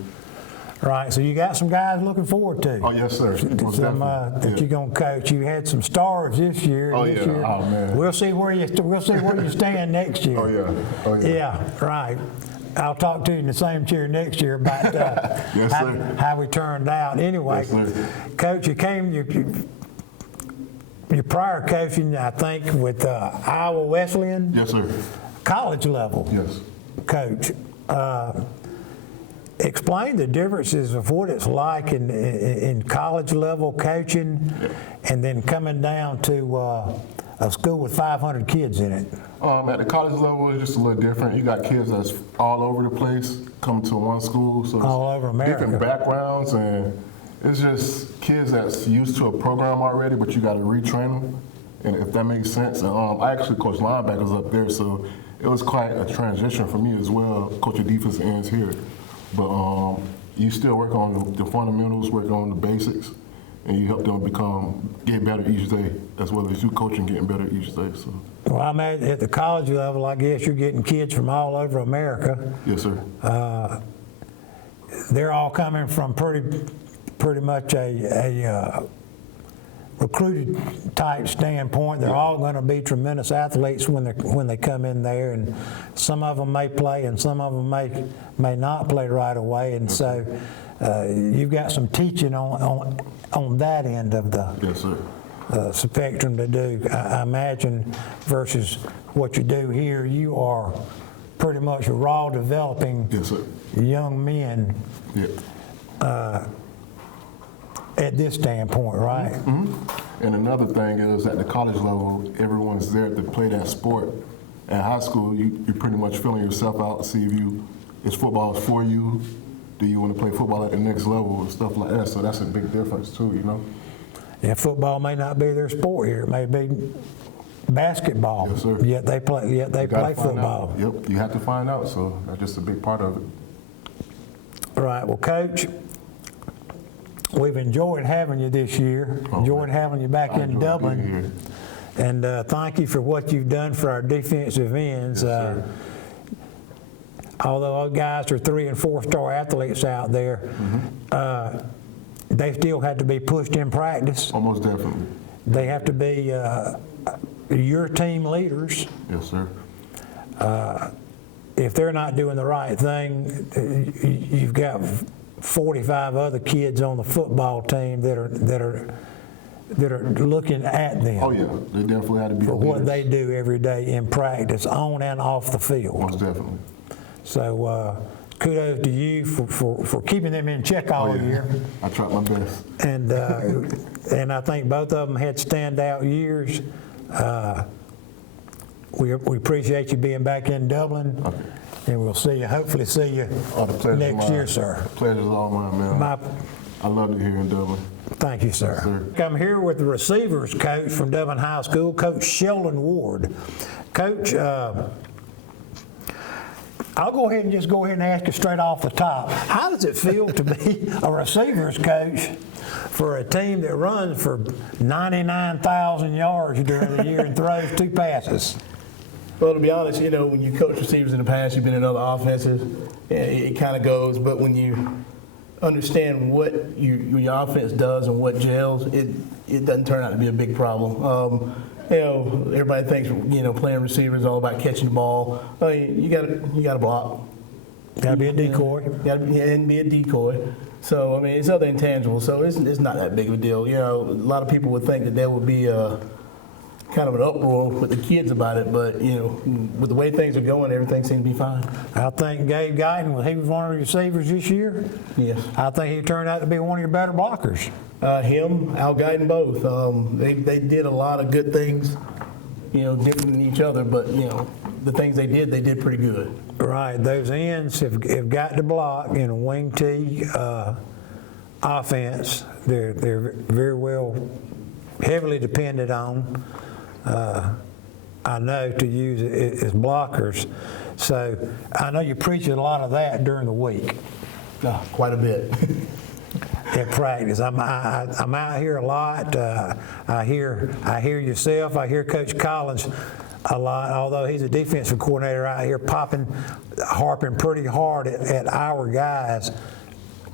Right, so you got some guys looking forward to. Oh yes, sir. Some that you're gonna coach. You had some stars this year. Oh this yeah. year. Oh man. We'll see where you stand next year. Oh yeah. Oh yeah. Yeah, right. I'll talk to you in the same chair next year about yes, how we turned out. Anyway, yes, Coach, you came your prior coaching, I think, with Iowa Wesleyan. Yes, sir. College level. Yes. Coach. Explain the differences of what it's like in college level coaching, and then coming down to a school with 500 kids in it. At the college level, it's just a little different. You got kids that's all over the place, come to one school, so all over America. Different backgrounds, and it's just kids that's used to a program already, but you got to retrain them, and if that makes sense. And I actually coach linebackers up there, so it was quite a transition for me as well, coaching defensive ends here. But you still work on the fundamentals, work on the basics, and you help them get better each day, as well as you coaching getting better each day. So. Well, I mean, at the college level, I guess you're getting kids from all over America. Yes, sir. They're all coming from pretty much a recruited type standpoint. They're all going to be tremendous athletes when they come in there, and some of them may play and some of them may not play right away, and so you've got some teaching on that end of the yes, sir. Spectrum to do. I imagine versus what you do here, you are pretty much raw developing yes, sir. young men. Yeah. At this standpoint, right? Mm-hmm. And another thing is at the college level, everyone's there to play that sport. At high school, you're pretty much filling yourself out to see if football is for you. Do you want to play football at the next level and stuff like that? So that's a big difference too, you know? Yeah, football may not be their sport here. It may be basketball. Yes, sir. Yet they play football. Yep, you have to find out. So that's just a big part of it. Right. Well, Coach, we've enjoyed having you this year. Enjoyed having you back in Dublin. And thank you for what you've done for our defensive ends. Yes, although our guys are 3- and 4-star athletes out there, they still have to be pushed in practice. Almost definitely. They have to be your team leaders. Yes, sir. If they're not doing the right thing, you've got 45 other kids on the football team that are looking at them. Oh yeah, they definitely have to be for leaders. what they do every day in practice, on and off the field. Most definitely. So kudos to you for keeping them in check all year. I tried my best. And I think both of them had standout years. We appreciate you being back in Dublin, and we'll see you. Hopefully, see you next year, sir. The pleasure's all mine, man. I love it here in Dublin. Thank you, sir. Yes, I'm here with the receivers coach from Dublin High School, Coach Sheldon Ward. Coach, I'll go ahead and ask you straight off the top. How does it feel to be a receivers coach for a team that runs for 99,000 yards during the year and throws 2 passes? Well, to be honest, when you coach receivers in the past, you've been in other offenses, it kind of goes. But when you understand what your offense does and what gels, it doesn't turn out to be a big problem. Everybody thinks playing receiver is all about catching the ball. You got to block. Got to be a decoy. Got to be a decoy. So it's other intangibles. So it's not that big of a deal. A lot of people would think that there would be kind of an uproar with the kids about it, but with the way things are going, everything seems to be fine. I think Gabe Guyton, he was one of the receivers this year. Yes. I think he turned out to be one of your better blockers. Him, Al Guyton, both. They did a lot of good things, different than each other, but the things they did pretty good. Right. Those ends have got to block in a wing T offense. They're very well heavily depended on. I know to use it as blockers. So I know you preach a lot of that during the week. Quite a bit. At practice, I'm out here a lot. I hear yourself. I hear Coach Collins a lot. Although he's a defensive coordinator out here, harping pretty hard at our guys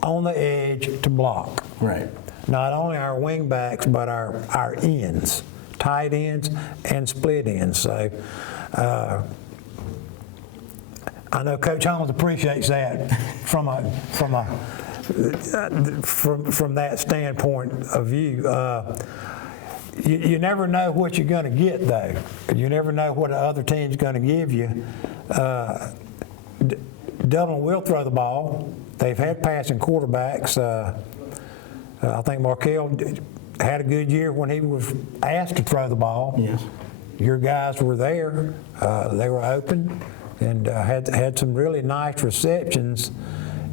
on the edge to block. Right. Not only our wing backs, but our ends, tight ends and split ends. So I know Coach Holmes appreciates that from that standpoint of view. You never know what you're going to get, though. You never know what the other team's going to give you. Dublin will throw the ball. They've had passing quarterbacks. I think Markel had a good year when he was asked to throw the ball. Yes. Your guys were there. They were open and had some really nice receptions.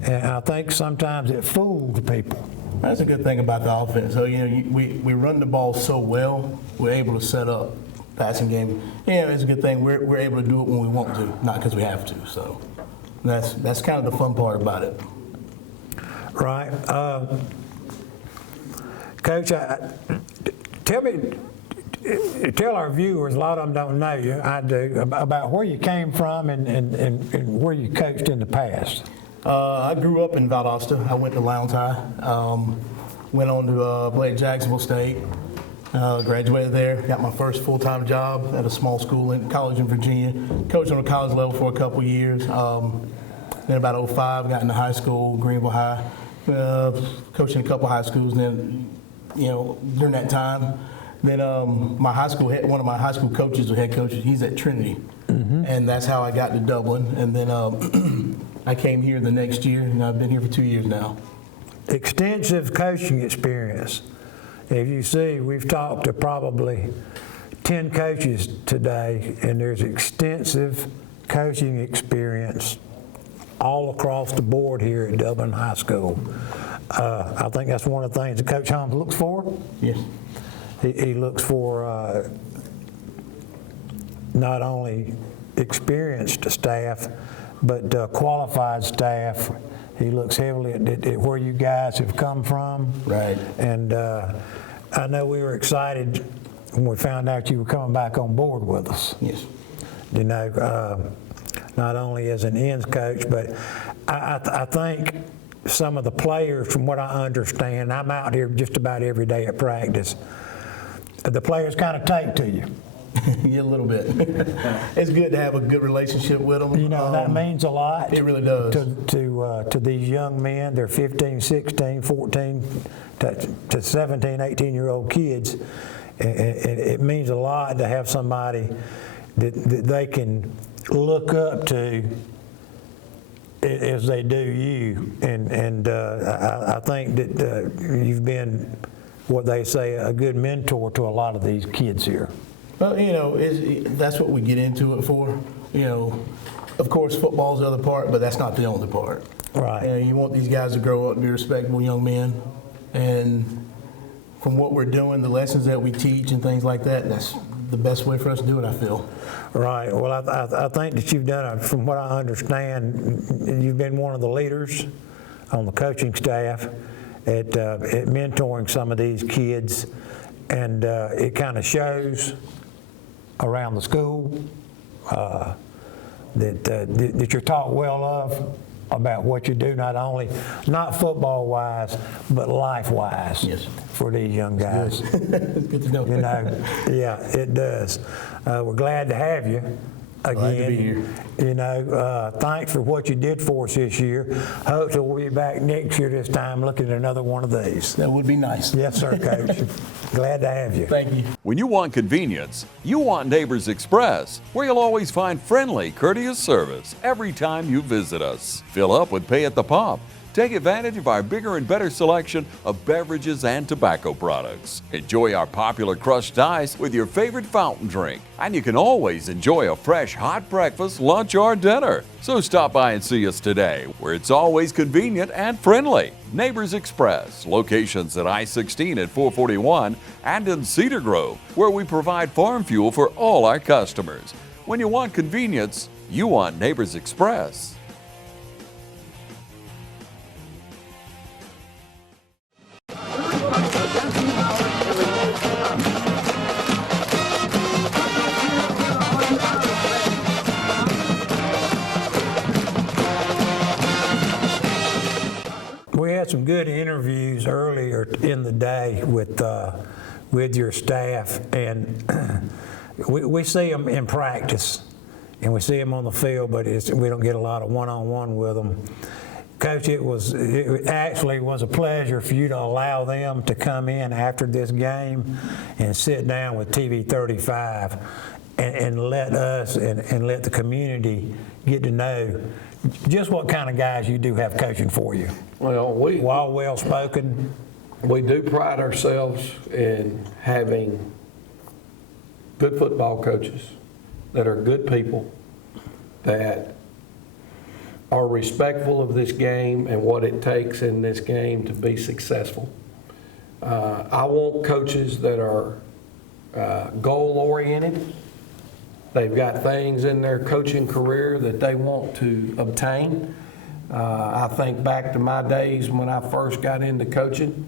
And I think sometimes it fooled people. That's a good thing about the offense. So we run the ball so well, we're able to set up passing game. It's a good thing. We're able to do it when we want to, not because we have to. So that's kind of the fun part about it. Right. Coach, tell our viewers, a lot of them don't know you, I do, about where you came from and where you coached in the past. I grew up in Valdosta. I went to Lowndes High. Went on to play at Jacksonville State. Graduated there. Got my first full-time job at a small school in college in Virginia. Coached on a college level for a couple years. Then about 2005, got into high school, Greenville High. Coached in a couple high schools. And then, during that time, then my high school, one of my high school coaches or head coaches, he's at Trinity. And that's how I got to Dublin. And then I came here the next year, and I've been here for 2 years now. Extensive coaching experience. If you see, we've talked to probably 10 coaches today, and there's extensive coaching experience all across the board here at Dublin High School. I think that's one of the things that Coach Holmes looks for. Yes. He looks for not only experienced staff, but qualified staff. He looks heavily at where you guys have come from. Right. And I know we were excited when we found out you were coming back on board with us. Yes. Not only as an ends coach, but I think some of the players, from what I understand, I'm out here just about every day at practice, the players kind of take to you. Yeah, a little bit. It's good to have a good relationship with them. That means a lot. It really does. To these young men, they're 15, 16, 14 to 17, 18-year-old kids. It means a lot to have somebody that they can look up to as they do you. And I think that you've been, what they say, a good mentor to a lot of these kids here. Well, that's what we get into it for. Of course, football's the other part, but that's not the only part. Right. You want these guys to grow up and be respectable young men. And from what we're doing, the lessons that we teach and things like that, that's the best way for us to do it, I feel. Right. Well, I think that you've done, from what I understand, you've been one of the leaders on the coaching staff at mentoring some of these kids. And it kind of shows around the school that you're taught well of about what you do, not football wise, but life wise. Yes. For these young guys. It's good to know. Yeah, it does. We're glad to have you again. Glad to be here. Thanks for what you did for us this year. Hopefully we'll be back next year this time looking at another one of these. That would be nice. Yes, sir, Coach. Glad to have you. Thank you. When you want convenience, you want Neighbors Express, where you'll always find friendly, courteous service every time you visit us. Fill up with pay at the pump. Take advantage of our bigger and better selection of beverages and tobacco products. Enjoy our popular crushed ice with your favorite fountain drink. And you can always enjoy a fresh hot breakfast, lunch, or dinner. So stop by and see us today, where it's always convenient and friendly. Neighbors Express, locations at I-16 at 441 and in Cedar Grove, where we provide farm fuel for all our customers. When you want convenience, you want Neighbors Express. We had some good interviews earlier in the day with your staff, and we see them in practice, and we see them on the field, but we don't get a lot of one-on-one with them. Coach, it actually was a pleasure for you to allow them to come in after this game and sit down with TV 35 and let us and let the community get to know just what kind of guys you do have coaching for you. Well, we all well spoken. We do pride ourselves in having good football coaches that are good people, that are respectful of this game and what it takes in this game to be successful. I want coaches that are goal-oriented. They've got things in their coaching career that they want to obtain. I think back to my days when I first got into coaching.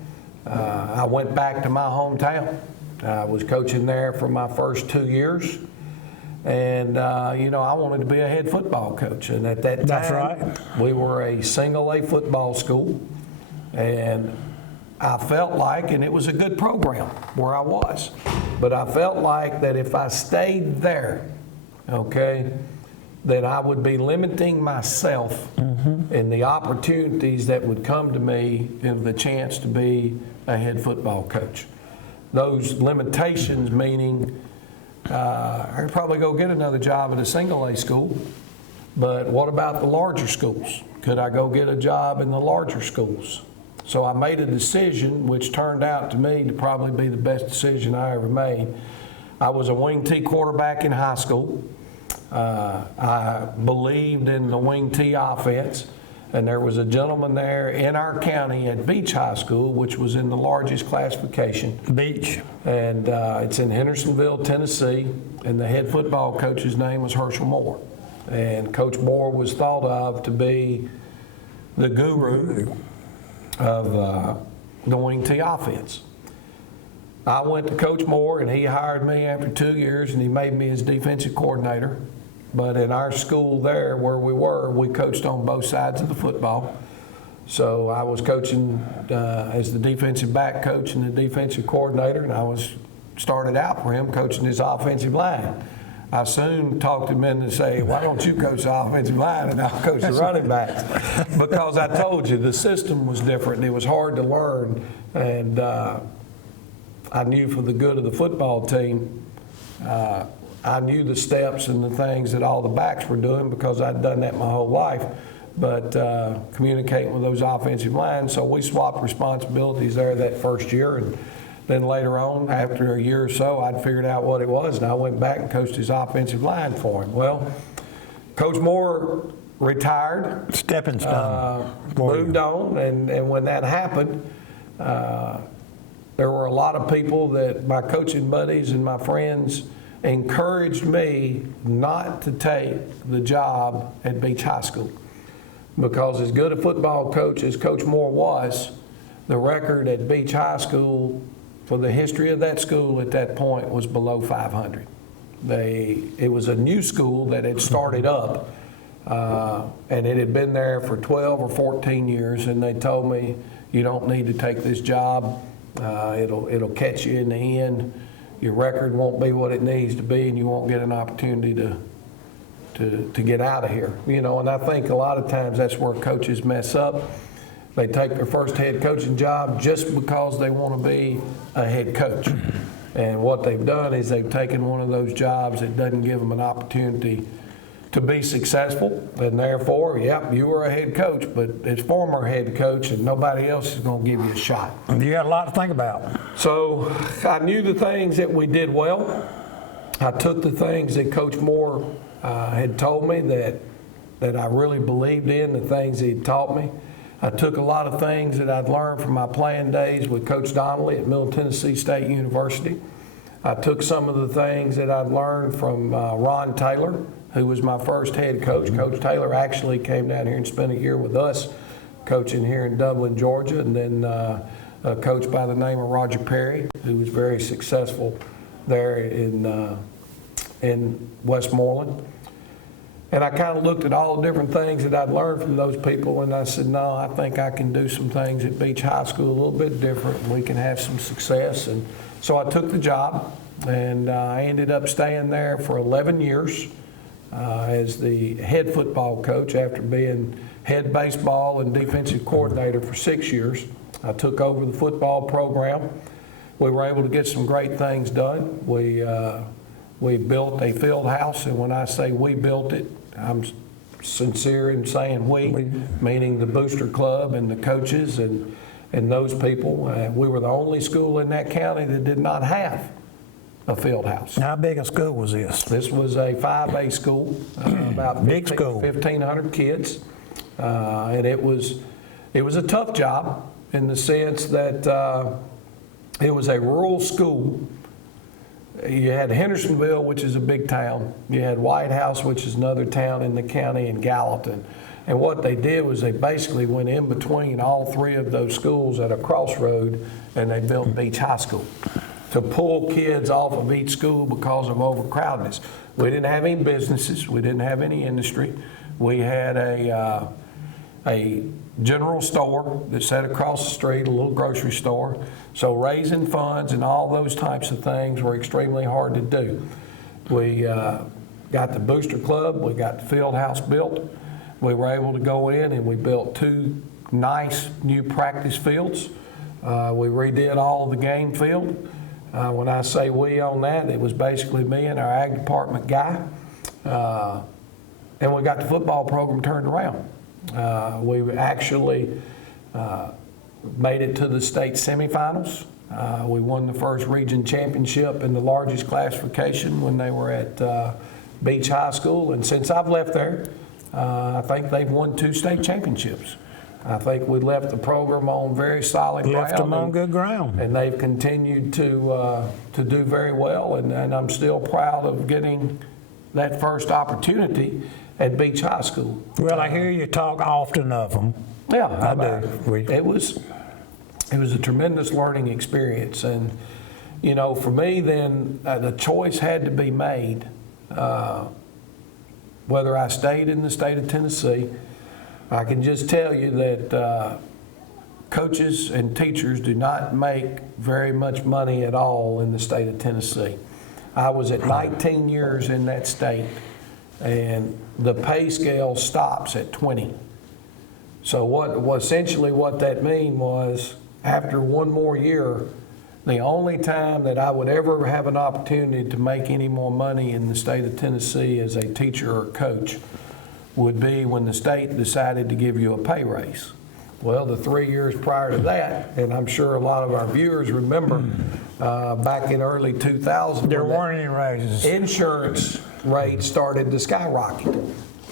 I went back to my hometown. I was coaching there for my first 2 years. And, you know, I wanted to be a head football coach. And at that time, That's right. we were a single A football school. And I felt like, and it was a good program where I was, but I felt like that if I stayed there, okay, that I would be limiting myself and the opportunities that would come to me in the chance to be a head football coach. Those limitations meaning I could probably go get another job at a single A school, but what about the larger schools? Could I go get a job in the larger schools? So I made a decision which turned out to me to probably be the best decision I ever made. I was a wing T quarterback in high school. I believed in the wing T offense, and there was a gentleman there in our county at Beach High School, which was in the largest classification. Beach. And it's in Hendersonville, Tennessee, and the head football coach's name was Herschel Moore. And Coach Moore was thought of to be the guru of the wing T offense. I went to Coach Moore, and he hired me after 2 years, and he made me his defensive coordinator. But in our school there where we were, we coached on both sides of the football. So I was coaching as the defensive back coach and the defensive coordinator, and I was started out for him coaching his offensive line. I soon talked him into say, why don't you coach the offensive line and I'll coach the running backs? Because I told you the system was different. It was hard to learn, and I knew for the good of the football team, I knew the steps and the things that all the backs were doing because I'd done that my whole life, but communicating with those offensive lines. So we swapped responsibilities there that first year, and then later on, after a year or so, I'd figured out what it was, and I went back and coached his offensive line for him. Well, Coach Moore retired. Stepping stone. Moved on, and when that happened, there were a lot of people that my coaching buddies and my friends encouraged me not to take the job at Beach High School, because as good a football coach as Coach Moore was, the record at Beach High School for the history of that school at that point was below 500. It was a new school that had started up, and it had been there for 12 or 14 years, and they told me, you don't need to take this job. It'll catch you in the end. Your record won't be what it needs to be, and you won't get an opportunity to get out of here. You know, and I think a lot of times that's where coaches mess up. They take their first head coaching job just because they want to be a head coach. And what they've done is they've taken one of those jobs that doesn't give them an opportunity to be successful, and therefore, yep, you were a head coach, but it's former head coach, and nobody else is going to give you a shot. You got a lot to think about. So I knew the things that we did well. I took the things that Coach Moore had told me that I really believed in, the things he had taught me. I took a lot of things that I'd learned from my playing days with Coach Donnelly at Middle Tennessee State University. I took some of the things that I'd learned from Ron Taylor, who was my first head coach. Coach Taylor actually came down here and spent a year with us coaching here in Dublin, Georgia, and then a coach by the name of Roger Perry, who was very successful there in Westmoreland. And I kind of looked at all the different things that I'd learned from those people, and I said, no, I think I can do some things at Beach High School a little bit different, and we can have some success. And so I took the job, and I ended up staying there for 11 years as the head football coach after being head baseball and defensive coordinator for 6 years. I took over the football program. We were able to get some great things done. We built a field house, and when I say we built it, I'm sincere in saying we, meaning the booster club and the coaches and those people. We were the only school in that county that did not have a field house. How big a school was this? This was a 5A school, about 1,500 kids, and it was a tough job in the sense that it was a rural school. You had Hendersonville, which is a big town. You had White House, which is another town in the county, and Gallatin. And what they did was they basically went in between all three of those schools at a crossroad, and they built Beach High School to pull kids off of each school because of overcrowdedness. We didn't have any businesses. We didn't have any industry. We had a general store that sat across the street, a little grocery store. So raising funds and all those types of things were extremely hard to do. We got the booster club. We got the field house built. We were able to go in and we built 2 nice new practice fields. We redid all the game field. When I say we on that, it was basically me and our ag department guy. And we got the football program turned around. We actually made it to the state semifinals. We won the first region championship in the largest classification when they were at Beach High School. And since I've left there, I think they've won 2 state championships. I think we left the program on very solid ground. Left them on good ground. And they've continued to do very well. And I'm still proud of getting that first opportunity at Beach High School. Well, I hear you talk often of them. Yeah, I do. It was a tremendous learning experience. And, you know, for me then, the choice had to be made whether I stayed in the state of Tennessee. I can just tell you that coaches and teachers do not make very much money at all in the state of Tennessee. I was at 19 years in that state, and the pay scale stops at 20. So essentially what that mean was, after one more year, the only time that I would ever have an opportunity to make any more money in the state of Tennessee as a teacher or coach would be when the state decided to give you a pay raise. Well, the 3 years prior to that, and I'm sure a lot of our viewers remember back in early 2000, there weren't any raises. Insurance rates started to skyrocket.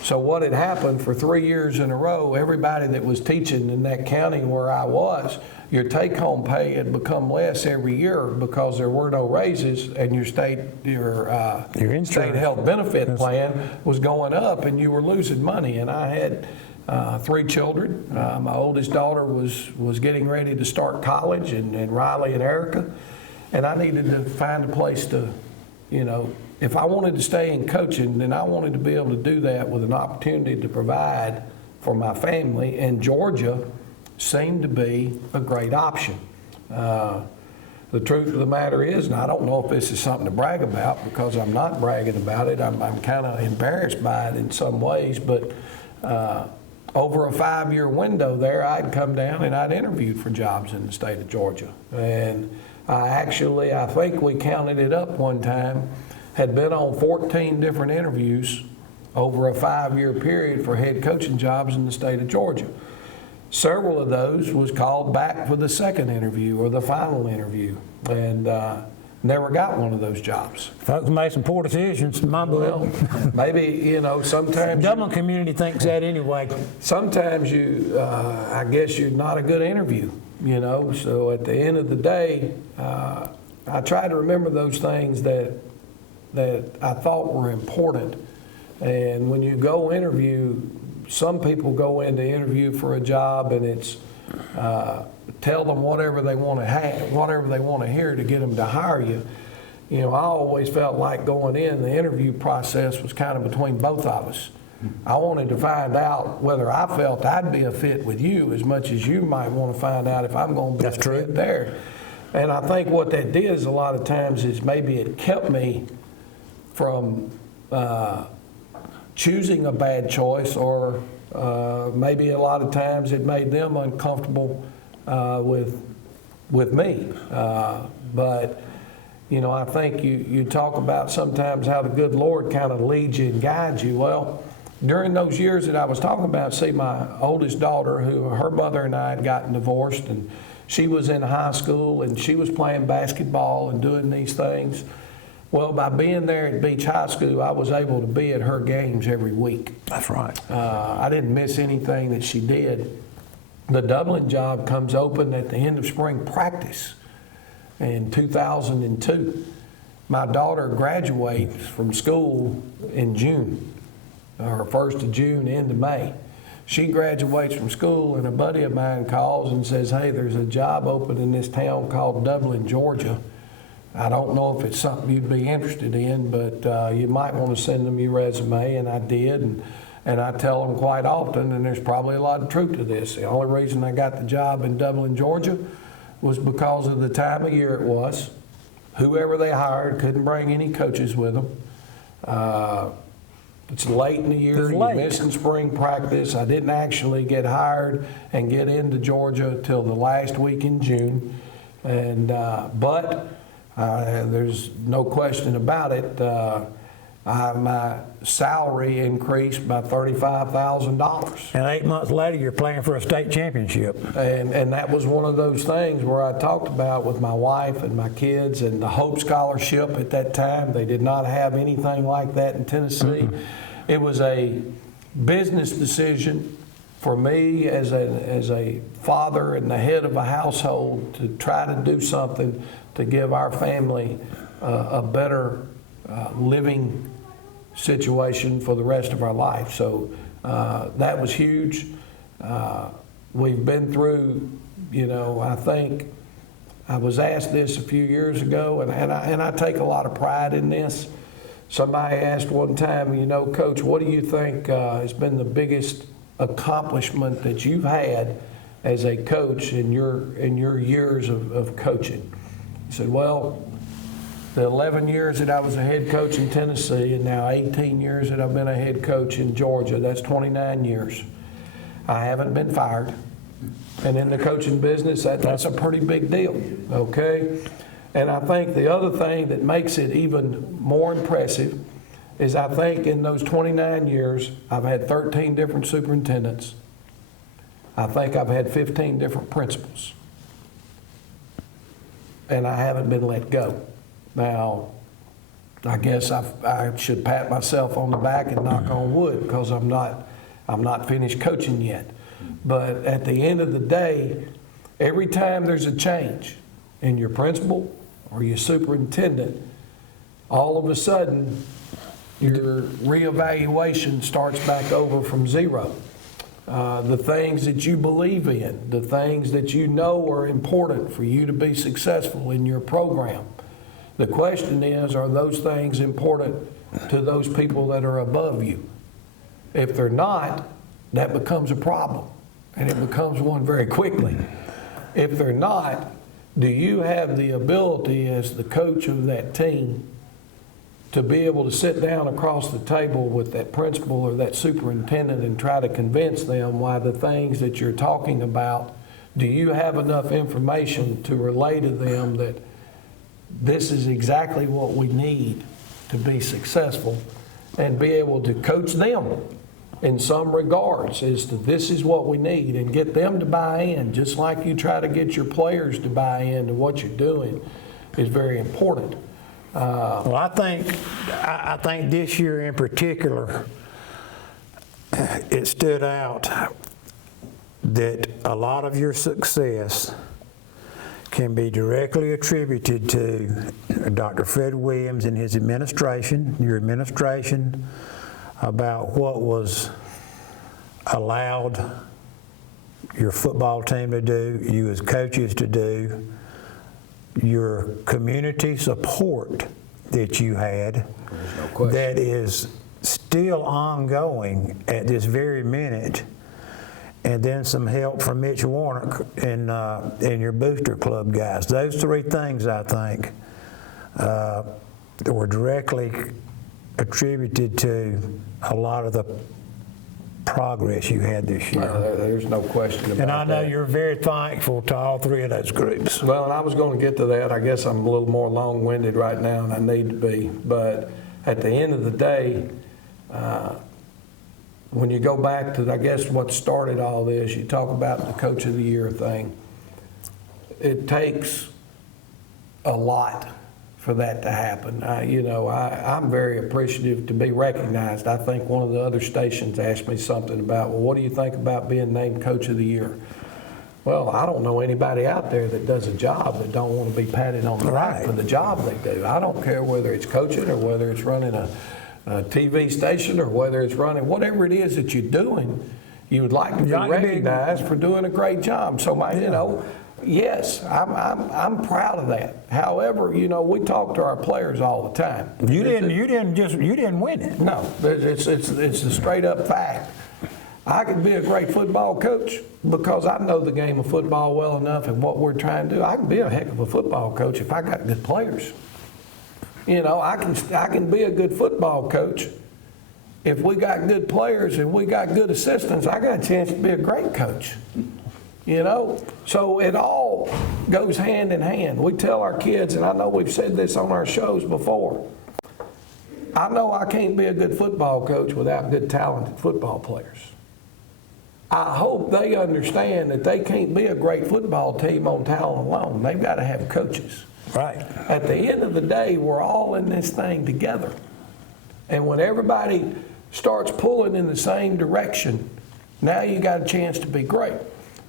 So what had happened for 3 years in a row, everybody that was teaching in that county where I was, your take-home pay had become less every year because there were no raises, and your state health benefit plan was going up, and you were losing money. And I had 3 children. My oldest daughter was getting ready to start college, and Riley and Erica, and I needed to find a place to, you know, if I wanted to stay in coaching, then I wanted to be able to do that with an opportunity to provide for my family, and Georgia seemed to be a great option. The truth of the matter is, and I don't know if this is something to brag about because I'm not bragging about it, I'm kind of embarrassed by it in some ways, but over a 5-year window there, I'd come down and I'd interviewed for jobs in the state of Georgia. And I think we counted it up one time, had been on 14 different interviews over a 5-year period for head coaching jobs in the state of Georgia. Several of those was called back for the second interview or the final interview, and never got one of those jobs. Folks made some poor decisions, in my book. Well, maybe, you know, sometimes... The Dublin community thinks that anyway. Sometimes I guess you're not a good interview, you know, so at the end of the day, I try to remember those things that I thought were important. And when you go interview, some people go in to interview for a job and it's tell them whatever they want to hear to get them to hire you. You know, I always felt like going in, the interview process was kind of between both of us. I wanted to find out whether I felt I'd be a fit with you as much as you might want to find out if I'm going to be a fit there. And I think what that did is a lot of times is maybe it kept me from choosing a bad choice, or maybe a lot of times it made them uncomfortable with me. But you know, I think you talk about sometimes how the good Lord kind of leads you and guides you. Well, during those years that I was talking about, see, my oldest daughter, who her mother and I had gotten divorced, and she was in high school and she was playing basketball and doing these things. Well, by being there at Beach High School, I was able to be at her games every week. That's right. I didn't miss anything that she did. The Dublin job comes open at the end of spring practice in 2002. My daughter graduates from school in June, or 1st of June, end of May. She graduates from school, and a buddy of mine calls and says, hey, there's a job open in this town called Dublin, Georgia. I don't know if it's something you'd be interested in, but you might want to send them your resume, and I did. And I tell them quite often, and there's probably a lot of truth to this, the only reason I got the job in Dublin, Georgia was because of the time of year it was. Whoever they hired couldn't bring any coaches with them. It's late in the year, you're missing spring practice. I didn't actually get hired and get into Georgia till the last week in June. And but there's no question about it. My salary increased by $35,000. And 8 months later, you're playing for a state championship. And that was one of those things where I talked about with my wife and my kids and the Hope Scholarship at that time. They did not have anything like that in Tennessee. It was a business decision for me as a father and the head of a household to try to do something to give our family a better living situation for the rest of our life. So that was huge. We've been through, I think I was asked this a few years ago, and I take a lot of pride in this. Somebody asked one time, Coach, what do you think has been the biggest accomplishment that you've had as a coach in your years of coaching? He said, well, the 11 years that I was a head coach in Tennessee and now 18 years that I've been a head coach in Georgia, that's 29 years. I haven't been fired. And in the coaching business, that's a pretty big deal, okay? And I think the other thing that makes it even more impressive is I think in those 29 years, I've had 13 different superintendents. I think I've had 15 different principals. And I haven't been let go. Now, I guess I should pat myself on the back and knock on wood because I'm not finished coaching yet. But at the end of the day, every time there's a change in your principal or your superintendent, all of a sudden your reevaluation starts back over from zero. The things that you believe in, the things that you know are important for you to be successful in your program. The question is, are those things important to those people that are above you? If they're not, that becomes a problem, and it becomes one very quickly. If they're not, do you have the ability as the coach of that team to be able to sit down across the table with that principal or that superintendent and try to convince them why the things that you're talking about, do you have enough information to relay to them that this is exactly what we need to be successful, and be able to coach them in some regards as to this is what we need and get them to buy in, just like you try to get your players to buy into what you're doing is very important. Well, I think this year in particular, it stood out that a lot of your success can be directly attributed to Dr. Fred Williams and his administration, your administration, about what was allowed your football team to do, you as coaches to do, your community support that you had, that is still ongoing at this very minute, and then some help from Mitch Warnock and your booster club guys. Those three things, I think, were directly attributed to a lot of the progress you had this year. There's no question about that. And I know you're very thankful to all three of those groups. Well, and I was going to get to that. I guess I'm a little more long-winded right now, and I need to be. But at the end of the day, when you go back to, I guess, what started all this, you talk about the Coach of the Year thing. It takes a lot for that to happen. I'm very appreciative to be recognized. I think one of the other stations asked me something about, well, what do you think about being named Coach of the Year? Well, I don't know anybody out there that does a job that don't want to be patted on the back for the job they do. I don't care whether it's coaching or whether it's running a TV station or whether it's running, whatever it is that you're doing, You would like to be recognized for doing a great job. So you know, yes, I'm proud of that. However, you know, we talk to our players all the time. You didn't win it. No, it's a straight up fact. I could be a great football coach because I know the game of football well enough and what we're trying to do. I can be a heck of a football coach if I got good players. You know, I can be a good football coach if we got good players and we got good assistants. I got a chance to be a great coach. You know, so it all goes hand in hand. We tell our kids, and I know we've said this on our shows before, I know I can't be a good football coach without good, talented football players. I hope they understand that they can't be a great football team on talent alone. They've got to have coaches. Right. At the end of the day, we're all in this thing together. And when everybody starts pulling in the same direction, now you got a chance to be great.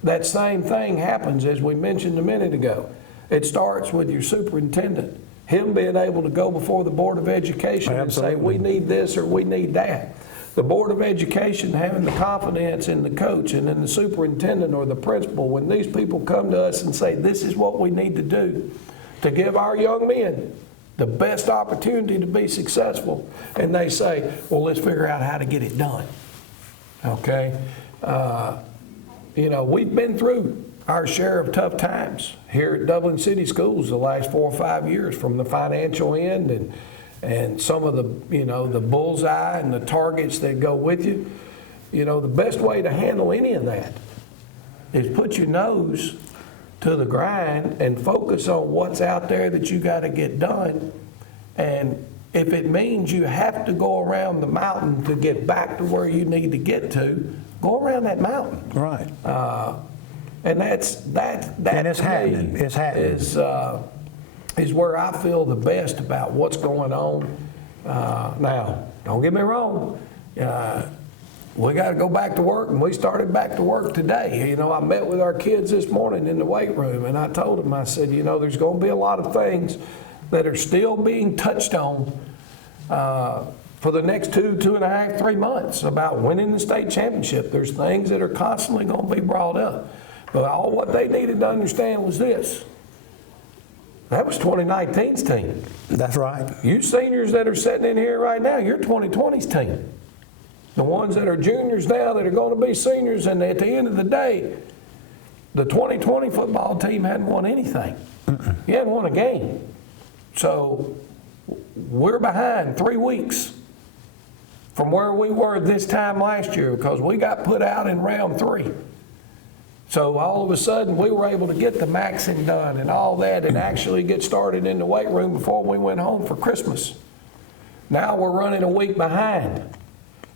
That same thing happens, as we mentioned a minute ago. It starts with your superintendent, him being able to go before the Board of Education and say, we need this or we need that. The Board of Education having the confidence in the coach and in the superintendent or the principal, when these people come to us and say, this is what we need to do to give our young men the best opportunity to be successful, and they say, well, let's figure out how to get it done. Okay? You know, we've been through our share of tough times here at Dublin City Schools the last 4 or 5 years, from the financial end and some of the, you know, the bullseye and the targets that go with you. You know, the best way to handle any of that is put your nose to the grind and focus on what's out there that you got to get done. And if it means you have to go around the mountain to get back to where you need to get to, go around that mountain. Right. And that and it's happening. It's happening. Is where I feel the best about what's going on. Now, don't get me wrong. We got to go back to work, and we started back to work today. You know, I met with our kids this morning in the weight room, and I told them, I said, you know, there's going to be a lot of things that are still being touched on for the next 2.5, 3 months about winning the state championship. There's things that are constantly going to be brought up. But all what they needed to understand was this. That was 2019's team. That's right. You seniors that are sitting in here right now, you're 2020's team. The ones that are juniors now that are going to be seniors, and at the end of the day, the 2020 football team hadn't won anything. You hadn't won a game. So we're behind 3 weeks from where we were this time last year because we got put out in round 3. So all of a sudden we were able to get the maxing done and all that and actually get started in the weight room before we went home for Christmas. Now we're running a week behind.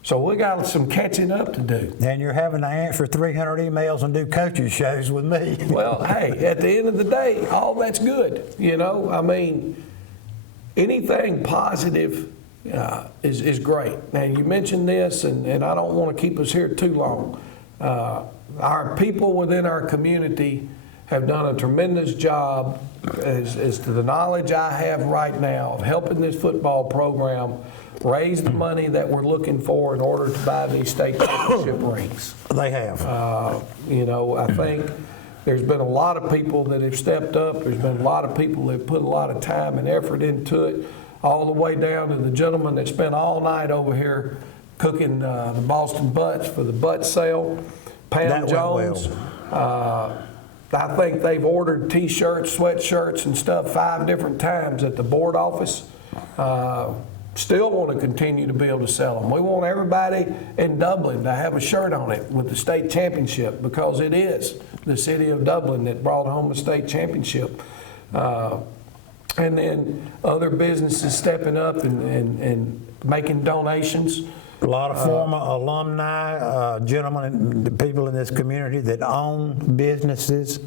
So we got some catching up to do. And you're having to answer 300 emails and do coaches shows with me. Well, hey, at the end of the day, all that's good. You know, I mean, anything positive is great. Now, you mentioned this, and I don't want to keep us here too long. Our people within our community have done a tremendous job as to the knowledge I have right now of helping this football program raise the money that we're looking for in order to buy these state championship rings. They have. You know, I think there's been a lot of people that have stepped up. There's been a lot of people that have put a lot of time and effort into it, all the way down to the gentleman that spent all night over here cooking the Boston butts for the butt sale, Pam Jones. I think they've ordered T-shirts, sweatshirts, and stuff 5 different times at the board office. Still want to continue to be able to sell them. We want everybody in Dublin to have a shirt on it with the state championship because it is the city of Dublin that brought home the state championship. And then other businesses stepping up and making donations. A lot of former alumni, gentlemen, the people in this community that own businesses,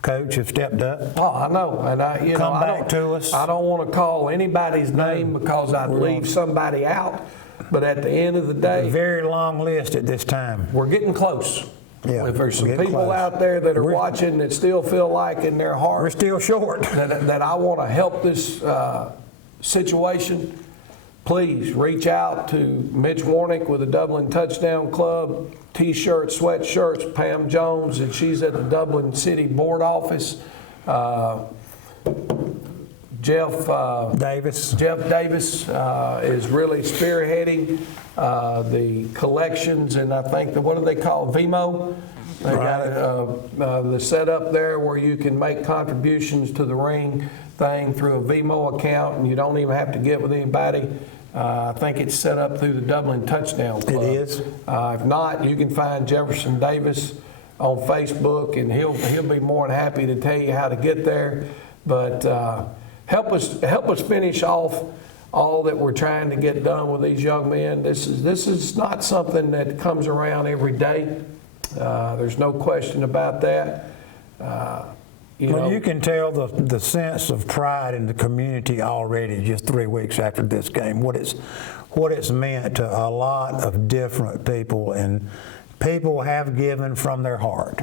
Coach, have stepped up. Oh, I know, and I don't want to call anybody's name because I'd leave somebody out. But at the end of the day, a very long list at this time. We're getting close. Yeah, if there's some people out there that are watching that still feel like in their heart we're still short, that I want to help this situation, please reach out to Mitch Warnick with the Dublin Touchdown Club, T-shirts, sweatshirts, Pam Jones, and she's at the Dublin City Board office. Jeff Davis is really spearheading the collections, and I think what do they call it? Vimo? They got the setup there where you can make contributions to the ring thing through a Vimo account, and you don't even have to get with anybody. I think it's set up through the Dublin Touchdown Club. It is. If not, you can find Jefferson Davis on Facebook, and he'll be more than happy to tell you how to get there. But help us finish off all that we're trying to get done with these young men. This is not something that comes around every day. There's no question about that. You can tell the sense of pride in the community already just 3 weeks after this game, what it's meant to a lot of different people, and people have given from their heart.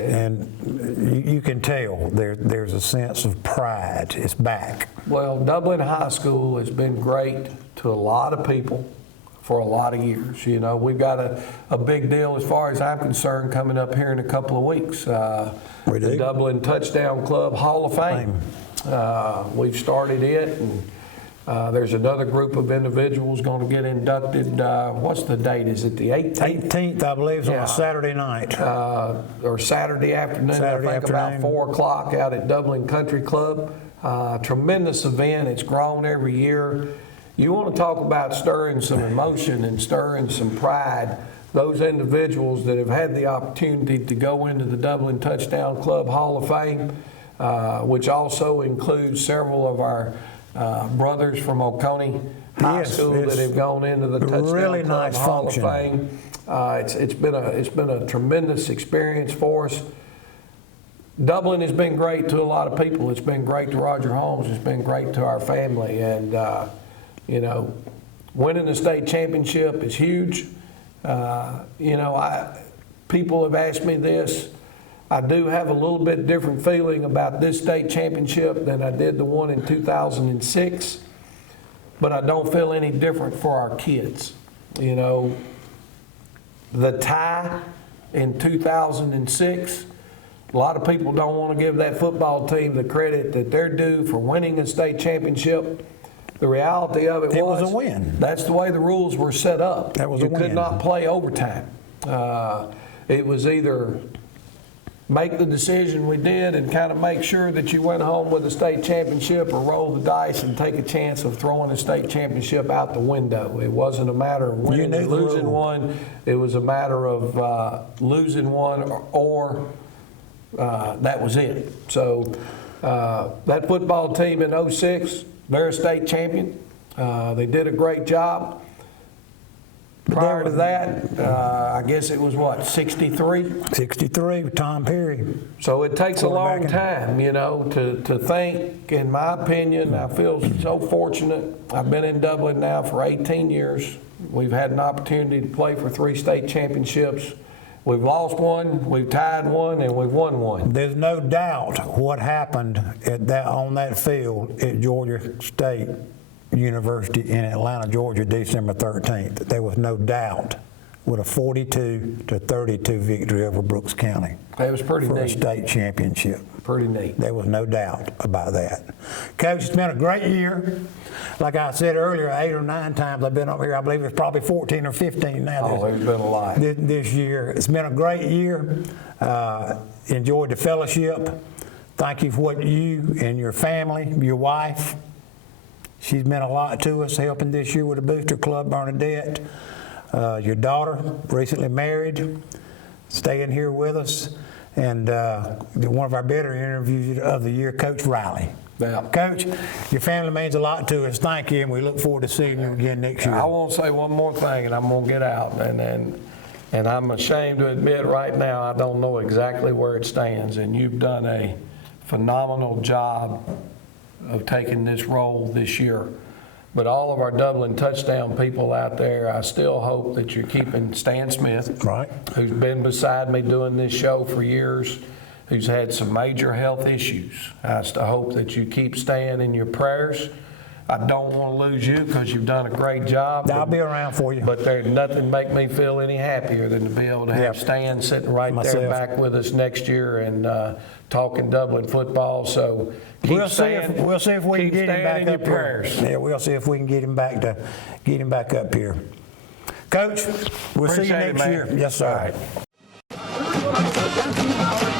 And you can tell there's a sense of pride. It's back. Well, Dublin High School has been great to a lot of people for a lot of years. You know, we've got a big deal as far as I'm concerned coming up here in a couple of weeks. The Dublin Touchdown Club Hall of Fame. We've started it, and there's another group of individuals going to get inducted. What's the date? Is it the 18th? 18th, I believe, is on a Saturday night. Or Saturday afternoon, about 4 o'clock out at Dublin Country Club. Tremendous event. It's grown every year. You want to talk about stirring some emotion and stirring some pride. Those individuals that have had the opportunity to go into the Dublin Touchdown Club Hall of Fame, which also includes several of our brothers from Oconee High School that have gone into the Touchdown Club Hall of Fame. It's been a tremendous experience for us. Dublin has been great to a lot of people. It's been great to Roger Holmes. It's been great to our family. And, you know, winning the state championship is huge. You know, people have asked me this. I do have a little bit different feeling about this state championship than I did the one in 2006, but I don't feel any different for our kids. You know, the tie in 2006, a lot of people don't want to give that football team the credit that they're due for winning a state championship. The reality of it was a win. That's the way the rules were set up. That was you a win. could not play overtime. It was either make the decision we did and kind of make sure that you went home with a state championship, or roll the dice and take a chance of throwing a state championship out the window. It wasn't a matter of winning and losing one. It was a matter of losing one or that was it. So that football team in 06, they're a state champion. They did a great job. Prior to that, I guess it was what, 63? 63 with Tom Perry. So it takes a long time, you know, to think. In my opinion, I feel so fortunate. I've been in Dublin now for 18 years. We've had an opportunity to play for 3 state championships. We've lost one, we've tied one, and we've won one. There's no doubt what happened on that field at Georgia State University in Atlanta, Georgia, December 13th. There was no doubt with a 42-32 victory over Brooks County. It was pretty neat. For a state championship. Pretty neat. There was no doubt about that. Coach, it's been a great year. Like I said earlier, 8 or 9 times I've been up here. I believe it's probably 14 or 15 now. Oh, there's been a lot. This year. It's been a great year. Enjoyed the fellowship. Thank you for what you and your family, your wife, she's meant a lot to us, helping this year with the Booster Club, Bernadette. Your daughter, recently married, staying here with us. And one of our better interviews of the year, Coach Riley. Yeah. Coach, your family means a lot to us. Thank you, and we look forward to seeing you again next year. I want to say one more thing, and I'm going to get out. And I'm ashamed to admit right now I don't know exactly where it stands. And you've done a phenomenal job of taking this role this year. But all of our Dublin Touchdown people out there, I still hope that you're keeping Stan Smith, right, who's been beside me doing this show for years, who's had some major health issues. I still hope that you keep Stan in your prayers. I don't want to lose you because you've done a great job. I'll be around for you. But there's nothing make me feel any happier than to be able to have Stan sitting right there Myself. back with us next year and talking Dublin football. So keep We'll see if we can keep get him Stan back in your up here. prayers. Yeah, we'll see if we can get him back up here. Coach, we'll see you Appreciate it, next man. year. Yes, sir. All right.